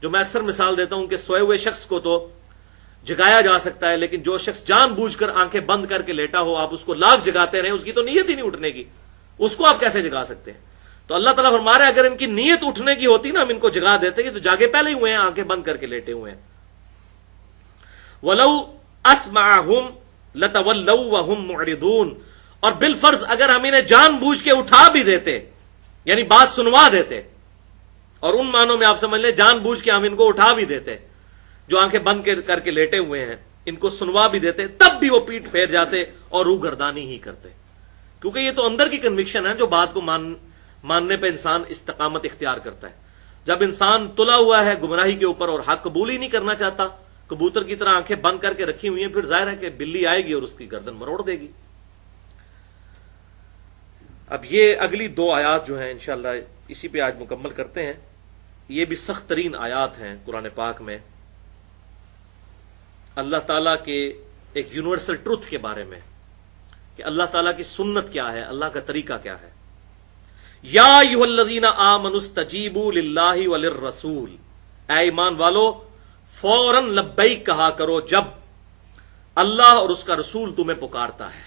جو میں اکثر مثال دیتا ہوں کہ سوئے ہوئے شخص کو تو جگایا جا سکتا ہے، لیکن جو شخص جان بوجھ کر آنکھیں بند کر کے لیٹا ہو، آپ اس کو لاکھ جگاتے رہیں، اس کی تو نیت ہی نہیں اٹھنے کی، اس کو آپ کیسے جگا سکتے ہیں؟ تو اللہ تعالیٰ فرما رہا ہے اگر ان کی نیت اٹھنے کی ہوتی نا ہم ان کو جگا دیتے کہ تو جاگے پہلے ہی ہوئے ہیں، آنکھیں بند کر کے لیٹے ہوئے ہیں. وَلَوْ أَسْمَعَهُمْ لَتَوَلَّوْا وَهُمْ مُعْرِضُونَ، اور بالفرض اگر ہم انہیں جان بوجھ کے اٹھا بھی دیتے، یعنی بات سنوا دیتے، اور ان معنوں میں آپ سمجھ لیں جان بوجھ کے ہم ان کو اٹھا بھی دیتے جو آنکھیں بند کر کے لیٹے ہوئے ہیں، ان کو سنوا بھی دیتے، تب بھی وہ پیٹ پھیر جاتے اور روح گردانی ہی کرتے. کیونکہ یہ تو اندر کی کنوکشن ہے جو بات کو ماننے پہ انسان استقامت اختیار کرتا ہے. جب انسان تلا ہوا ہے گمراہی کے اوپر اور حق قبول ہی نہیں کرنا چاہتا، کبوتر کی طرح آنکھیں بند کر کے رکھی ہوئی ہیں، پھر ظاہر ہے کہ بلی آئے گی اور اس کی گردن مروڑ دے گی. اب یہ اگلی 2 آیات جو ہیں انشاءاللہ اسی پہ آج مکمل کرتے ہیں. یہ بھی سخت ترین آیات ہیں قرآن پاک میں، اللہ تعالیٰ کے ایک یونیورسل ٹروتھ کے بارے میں کہ اللہ تعالیٰ کی سنت کیا ہے، اللہ کا طریقہ کیا ہے. یا ایھا الذین آمنوا استجیبوا للہ وللرسول، اے ایمان والو فوراً لبیک کہا کرو جب اللہ اور اس کا رسول تمہیں پکارتا ہے.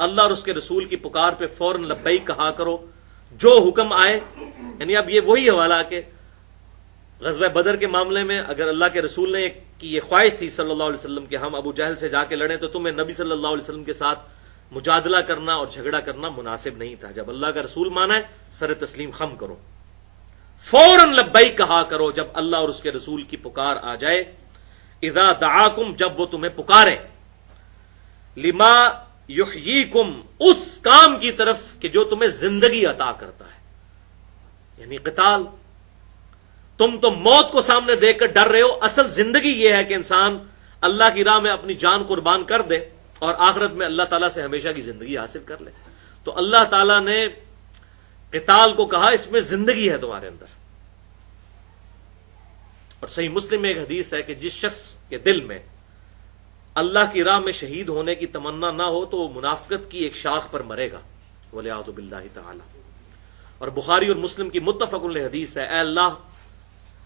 اللہ اور اس کے رسول کی پکار پہ فوراً لبیک کہا کرو، جو حکم آئے. یعنی اب یہ وہی حوالہ کہ غزوہ بدر کے معاملے میں اگر اللہ کے رسول نے کی یہ خواہش تھی صلی اللہ علیہ وسلم کہ ہم ابو جہل سے جا کے لڑیں، تو تمہیں نبی صلی اللہ علیہ وسلم کے ساتھ مجادلہ کرنا اور جھگڑا کرنا مناسب نہیں تھا. جب اللہ کا رسول مانا ہے سر تسلیم خم کرو، فوراً لبیک کہا کرو جب اللہ اور اس کے رسول کی پکار آ جائے. اذا دعاکم، جب وہ تمہیں پکارے، لما یحییکم، اس کام کی طرف کہ جو تمہیں زندگی عطا کرتا ہے. یعنی قتال، تم تو موت کو سامنے دیکھ کر ڈر رہے ہو، اصل زندگی یہ ہے کہ انسان اللہ کی راہ میں اپنی جان قربان کر دے اور آخرت میں اللہ تعالیٰ سے ہمیشہ کی زندگی حاصل کر لے. تو اللہ تعالیٰ نے قتال کو کہا اس میں زندگی ہے تمہارے اندر. اور صحیح مسلم میں ایک حدیث ہے کہ جس شخص کے دل میں اللہ کی راہ میں شہید ہونے کی تمنا نہ ہو تو وہ منافقت کی ایک شاخ پر مرے گا، والعیاذ باللہ تعالی. اور بخاری اور مسلم کی متفق علیہ حدیث ہے، اے اللہ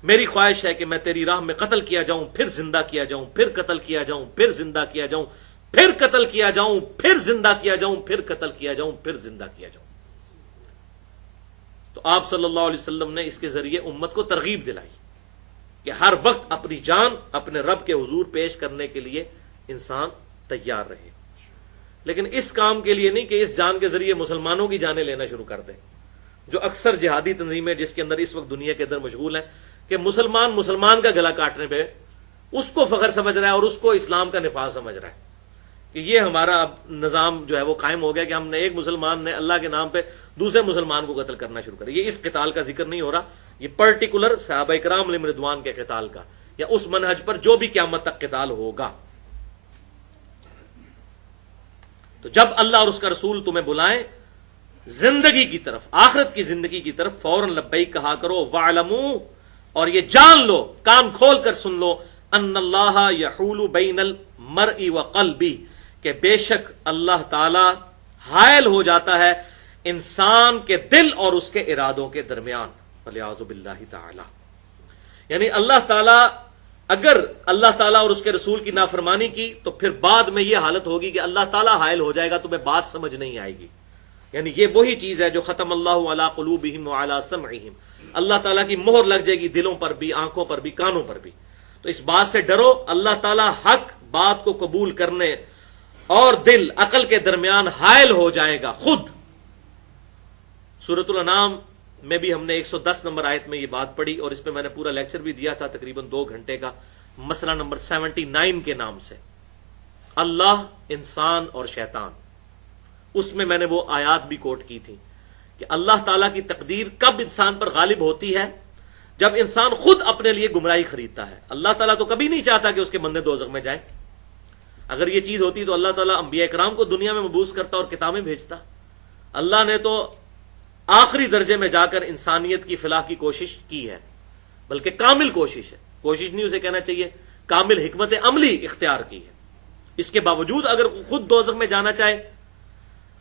میری خواہش ہے کہ میں تیری راہ میں قتل کیا جاؤں، پھر زندہ کیا جاؤں، پھر قتل کیا جاؤں، پھر زندہ کیا جاؤں، پھر قتل کیا جاؤں، پھر زندہ کیا جاؤں، پھر قتل کیا جاؤں، پھر زندہ کیا جاؤں. تو آپ صلی اللہ علیہ وسلم نے اس کے ذریعے امت کو ترغیب دلائی کہ ہر وقت اپنی جان اپنے رب کے حضور پیش کرنے کے لیے انسان تیار رہے. لیکن اس کام کے لیے نہیں کہ اس جان کے ذریعے مسلمانوں کی جانیں لینا شروع کر دیں، جو اکثر جہادی تنظیمیں جس کے اندر اس وقت دنیا کے اندر مشغول ہیں کہ مسلمان کا گلا کاٹنے پہ اس کو فخر سمجھ رہا ہے اور اس کو اسلام کا نفاذ سمجھ رہا ہے کہ یہ ہمارا نظام جو ہے وہ قائم ہو گیا کہ ہم نے ایک مسلمان نے اللہ کے نام پہ دوسرے مسلمان کو قتل کرنا شروع کر. یہ اس قتال کا ذکر نہیں ہو رہا، یہ پرٹیکولر صحابہ کرام علیہم رضوان کے قتال کا یا اس منہج پر جو بھی قیامت تک قتال ہوگا. تو جب اللہ اور اس کا رسول تمہیں بلائیں زندگی کی طرف، آخرت کی زندگی کی طرف، فوراً لبیک کہا کرو. وَاعْلَمُوا، اور یہ جان لو، کان کھول کر سن لو، ان اللہ یحول بین المرء وقلبہ، کہ بے شک اللہ تعالی حائل ہو جاتا ہے انسان کے دل اور اس کے ارادوں کے درمیان. والعیاذ باللہ تعالی. یعنی اللہ تعالی اگر اللہ تعالیٰ اور اس کے رسول کی نافرمانی کی تو پھر بعد میں یہ حالت ہوگی کہ اللہ تعالیٰ حائل ہو جائے گا، تمہیں بات سمجھ نہیں آئے گی. یعنی یہ وہی چیز ہے جو ختم اللہ علی قلوبہم وعلی سمعہم، اللہ تعالیٰ کی مہر لگ جائے گی دلوں پر بھی، آنکھوں پر بھی، کانوں پر بھی. تو اس بات سے ڈرو، اللہ تعالیٰ حق بات کو قبول کرنے اور دل عقل کے درمیان حائل ہو جائے گا خود. سورۃ الانعام میں بھی ہم نے 110 نمبر آیت میں یہ بات پڑھی اور اس پہ میں نے پورا لیکچر بھی دیا تھا تقریباً 2 گھنٹے کا، مسئلہ نمبر 79 کے نام سے، اللہ، انسان اور شیطان. اس میں نے وہ آیات بھی کوٹ کی تھی کہ اللہ تعالیٰ کی تقدیر کب انسان پر غالب ہوتی ہے؟ جب انسان خود اپنے لیے گمراہی خریدتا ہے. اللہ تعالیٰ تو کبھی نہیں چاہتا کہ اس کے بندے دوزخ میں جائیں. اگر یہ چیز ہوتی تو اللہ تعالیٰ انبیاء کرام کو دنیا میں مبعوث کرتا اور کتابیں بھیجتا. اللہ نے تو آخری درجے میں جا کر انسانیت کی فلاح کی کوشش کی ہے، بلکہ کامل کوشش ہے، کوشش نہیں اسے کہنا چاہیے، کامل حکمت عملی اختیار کی ہے. اس کے باوجود اگر خود دوزخ میں جانا چاہے،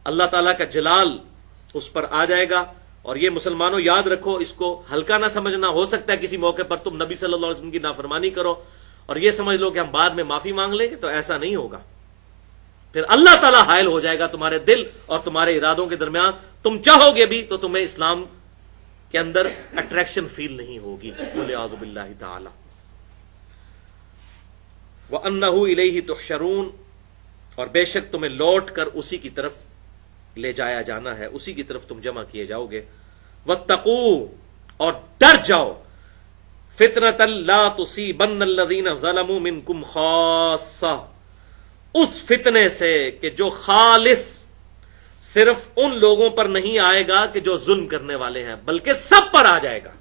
اللہ تعالیٰ کا جلال اس پر آ جائے گا. اور یہ مسلمانوں یاد رکھو، اس کو ہلکا نہ سمجھنا. ہو سکتا ہے کسی موقع پر تم نبی صلی اللہ علیہ وسلم کی نافرمانی کرو اور یہ سمجھ لو کہ ہم بعد میں معافی مانگ لیں گے، تو ایسا نہیں ہوگا. پھر اللہ تعالیٰ حائل ہو جائے گا تمہارے دل اور تمہارے ارادوں کے درمیان. تم چاہو گے بھی تو تمہیں اسلام کے اندر اٹریکشن فیل نہیں ہوگی. وَلِعَاذُ بِاللَّهِ تَعَالَى. وَأَنَّهُ إِلَيْهِ تُحْشَرُونَ، اور بے شک تمہیں لوٹ کر اسی کی طرف لے جایا جانا ہے، اسی کی طرف تم جمع کیے جاؤ گے. وَاتَّقُوا، اور ڈر جاؤ، فِتْنَةً لَا تُصِيبَنَّ الَّذِينَ ظَلَمُوا مِنْكُمْ خَاصَّةً، اس فتنے سے کہ جو خالص صرف ان لوگوں پر نہیں آئے گا کہ جو ظلم کرنے والے ہیں، بلکہ سب پر آ جائے گا.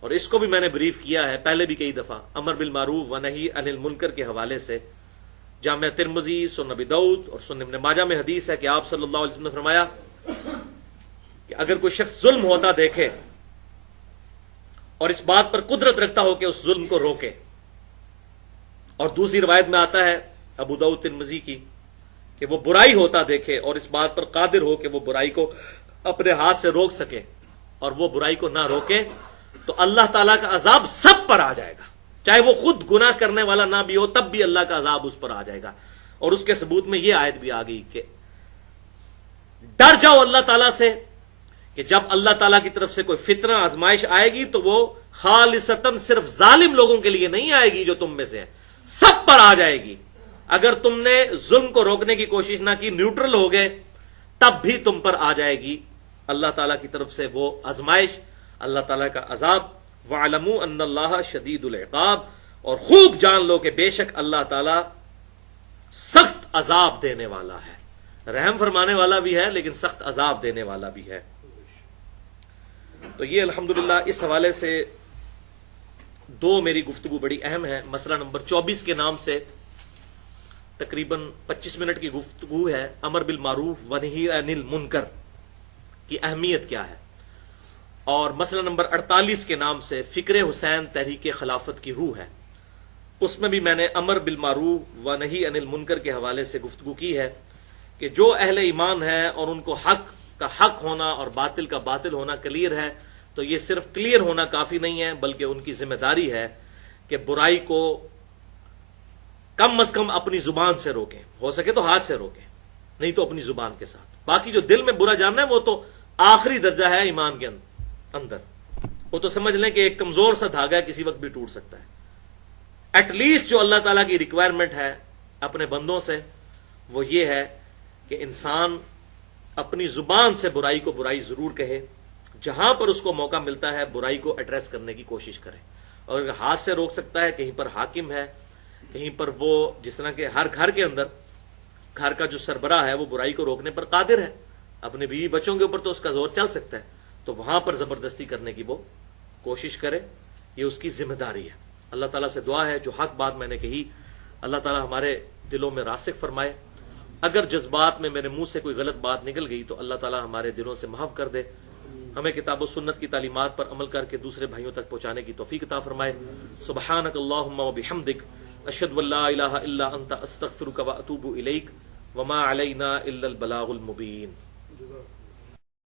اور اس کو بھی میں نے بریف کیا ہے پہلے بھی کئی دفعہ، امر بالمعروف و نہی عن المنکر کے حوالے سے. جامع ترمذی، سنن ابی داؤد اور سنن ابن ماجہ میں حدیث ہے کہ آپ صلی اللہ علیہ وسلم نے فرمایا کہ اگر کوئی شخص ظلم ہوتا دیکھے اور اس بات پر قدرت رکھتا ہو کہ اس ظلم کو روکے، اور دوسری روایت میں آتا ہے ابو داؤد ترمذی کی کہ وہ برائی ہوتا دیکھے اور اس بات پر قادر ہو کہ وہ برائی کو اپنے ہاتھ سے روک سکے اور وہ برائی کو نہ روکے، تو اللہ تعالیٰ کا عذاب سب پر آ جائے گا. چاہے وہ خود گناہ کرنے والا نہ بھی ہو تب بھی اللہ کا عذاب اس پر آ جائے گا. اور اس کے ثبوت میں یہ آیت بھی آ گئی کہ ڈر جاؤ اللہ تعالیٰ سے کہ جب اللہ تعالیٰ کی طرف سے کوئی فتنہ آزمائش آئے گی تو وہ خالصتاً صرف ظالم لوگوں کے لیے نہیں آئے گی جو تم میں سے ہے، سب پر آ جائے گی. اگر تم نے ظلم کو روکنے کی کوشش نہ کی، نیوٹرل ہو گئے، تب بھی تم پر آ جائے گی اللہ تعالیٰ کی طرف سے وہ آزمائش، اللہ تعالیٰ کا عذاب. وَاعْلَمُوا أَنَّ اللَّهَ شَدِيدُ الْعِقَابِ، اور خوب جان لو کہ بے شک اللہ تعالیٰ سخت عذاب دینے والا ہے، رحم فرمانے والا بھی ہے لیکن سخت عذاب دینے والا بھی ہے. تو یہ الحمدللہ اس حوالے سے دو میری گفتگو بڑی اہم ہے. مسئلہ نمبر 24 کے نام سے تقریباً 25 منٹ کی گفتگو ہے، امر بالمعروف و نہی عن المنکر کی اہمیت کیا ہے. اور مسئلہ نمبر 48 کے نام سے فکر حسین تحریک خلافت کی روح ہے، اس میں بھی میں نے امر بالمعروف و نہی عن المنکر کے حوالے سے گفتگو کی ہے کہ جو اہل ایمان ہے اور ان کو حق کا حق ہونا اور باطل کا باطل ہونا کلیئر ہے، تو یہ صرف کلیئر ہونا کافی نہیں ہے بلکہ ان کی ذمہ داری ہے کہ برائی کو کم از کم اپنی زبان سے روکیں، ہو سکے تو ہاتھ سے روکیں، نہیں تو اپنی زبان کے ساتھ. باقی جو دل میں برا جاننا ہے وہ تو آخری درجہ ہے ایمان کے اندر، وہ تو سمجھ لیں کہ ایک کمزور سا دھاگا کسی وقت بھی ٹوٹ سکتا ہے. ایٹ لیسٹ جو اللہ تعالیٰ کی ریکوائرمنٹ ہے اپنے بندوں سے وہ یہ ہے کہ انسان اپنی زبان سے برائی کو برائی ضرور کہے، جہاں پر اس کو موقع ملتا ہے برائی کو ایڈریس کرنے کی کوشش کرے. اور اگر ہاتھ سے روک سکتا ہے، کہیں پر حاکم ہے، کہیں پر وہ جس طرح کہ ہر گھر کے اندر گھر کا جو سربراہ ہے وہ برائی کو روکنے پر قادر ہے، اپنے بیوی بچوں کے اوپر تو اس کا زور چل سکتا ہے، تو وہاں پر زبردستی کرنے کی وہ کوشش کرے، یہ اس کی ذمہ داری ہے. اللہ تعالیٰ سے دعا ہے جو حق بات میں نے کہی اللہ تعالیٰ ہمارے دلوں میں راسخ فرمائے. اگر جذبات میں میرے منہ سے کوئی غلط بات نکل گئی تو اللہ تعالیٰ ہمارے دلوں سے محو کر دے، ہمیں کتاب و سنت کی تعلیمات پر عمل کر کے دوسرے بھائیوں تک پہنچانے کی توفیق عطا فرمائے. سبحانک اللہم و بحمدک، اشہد ان لا الہ الا انت، استغفرک و اتوب الیک، وما علینا الا البلاغ المبین.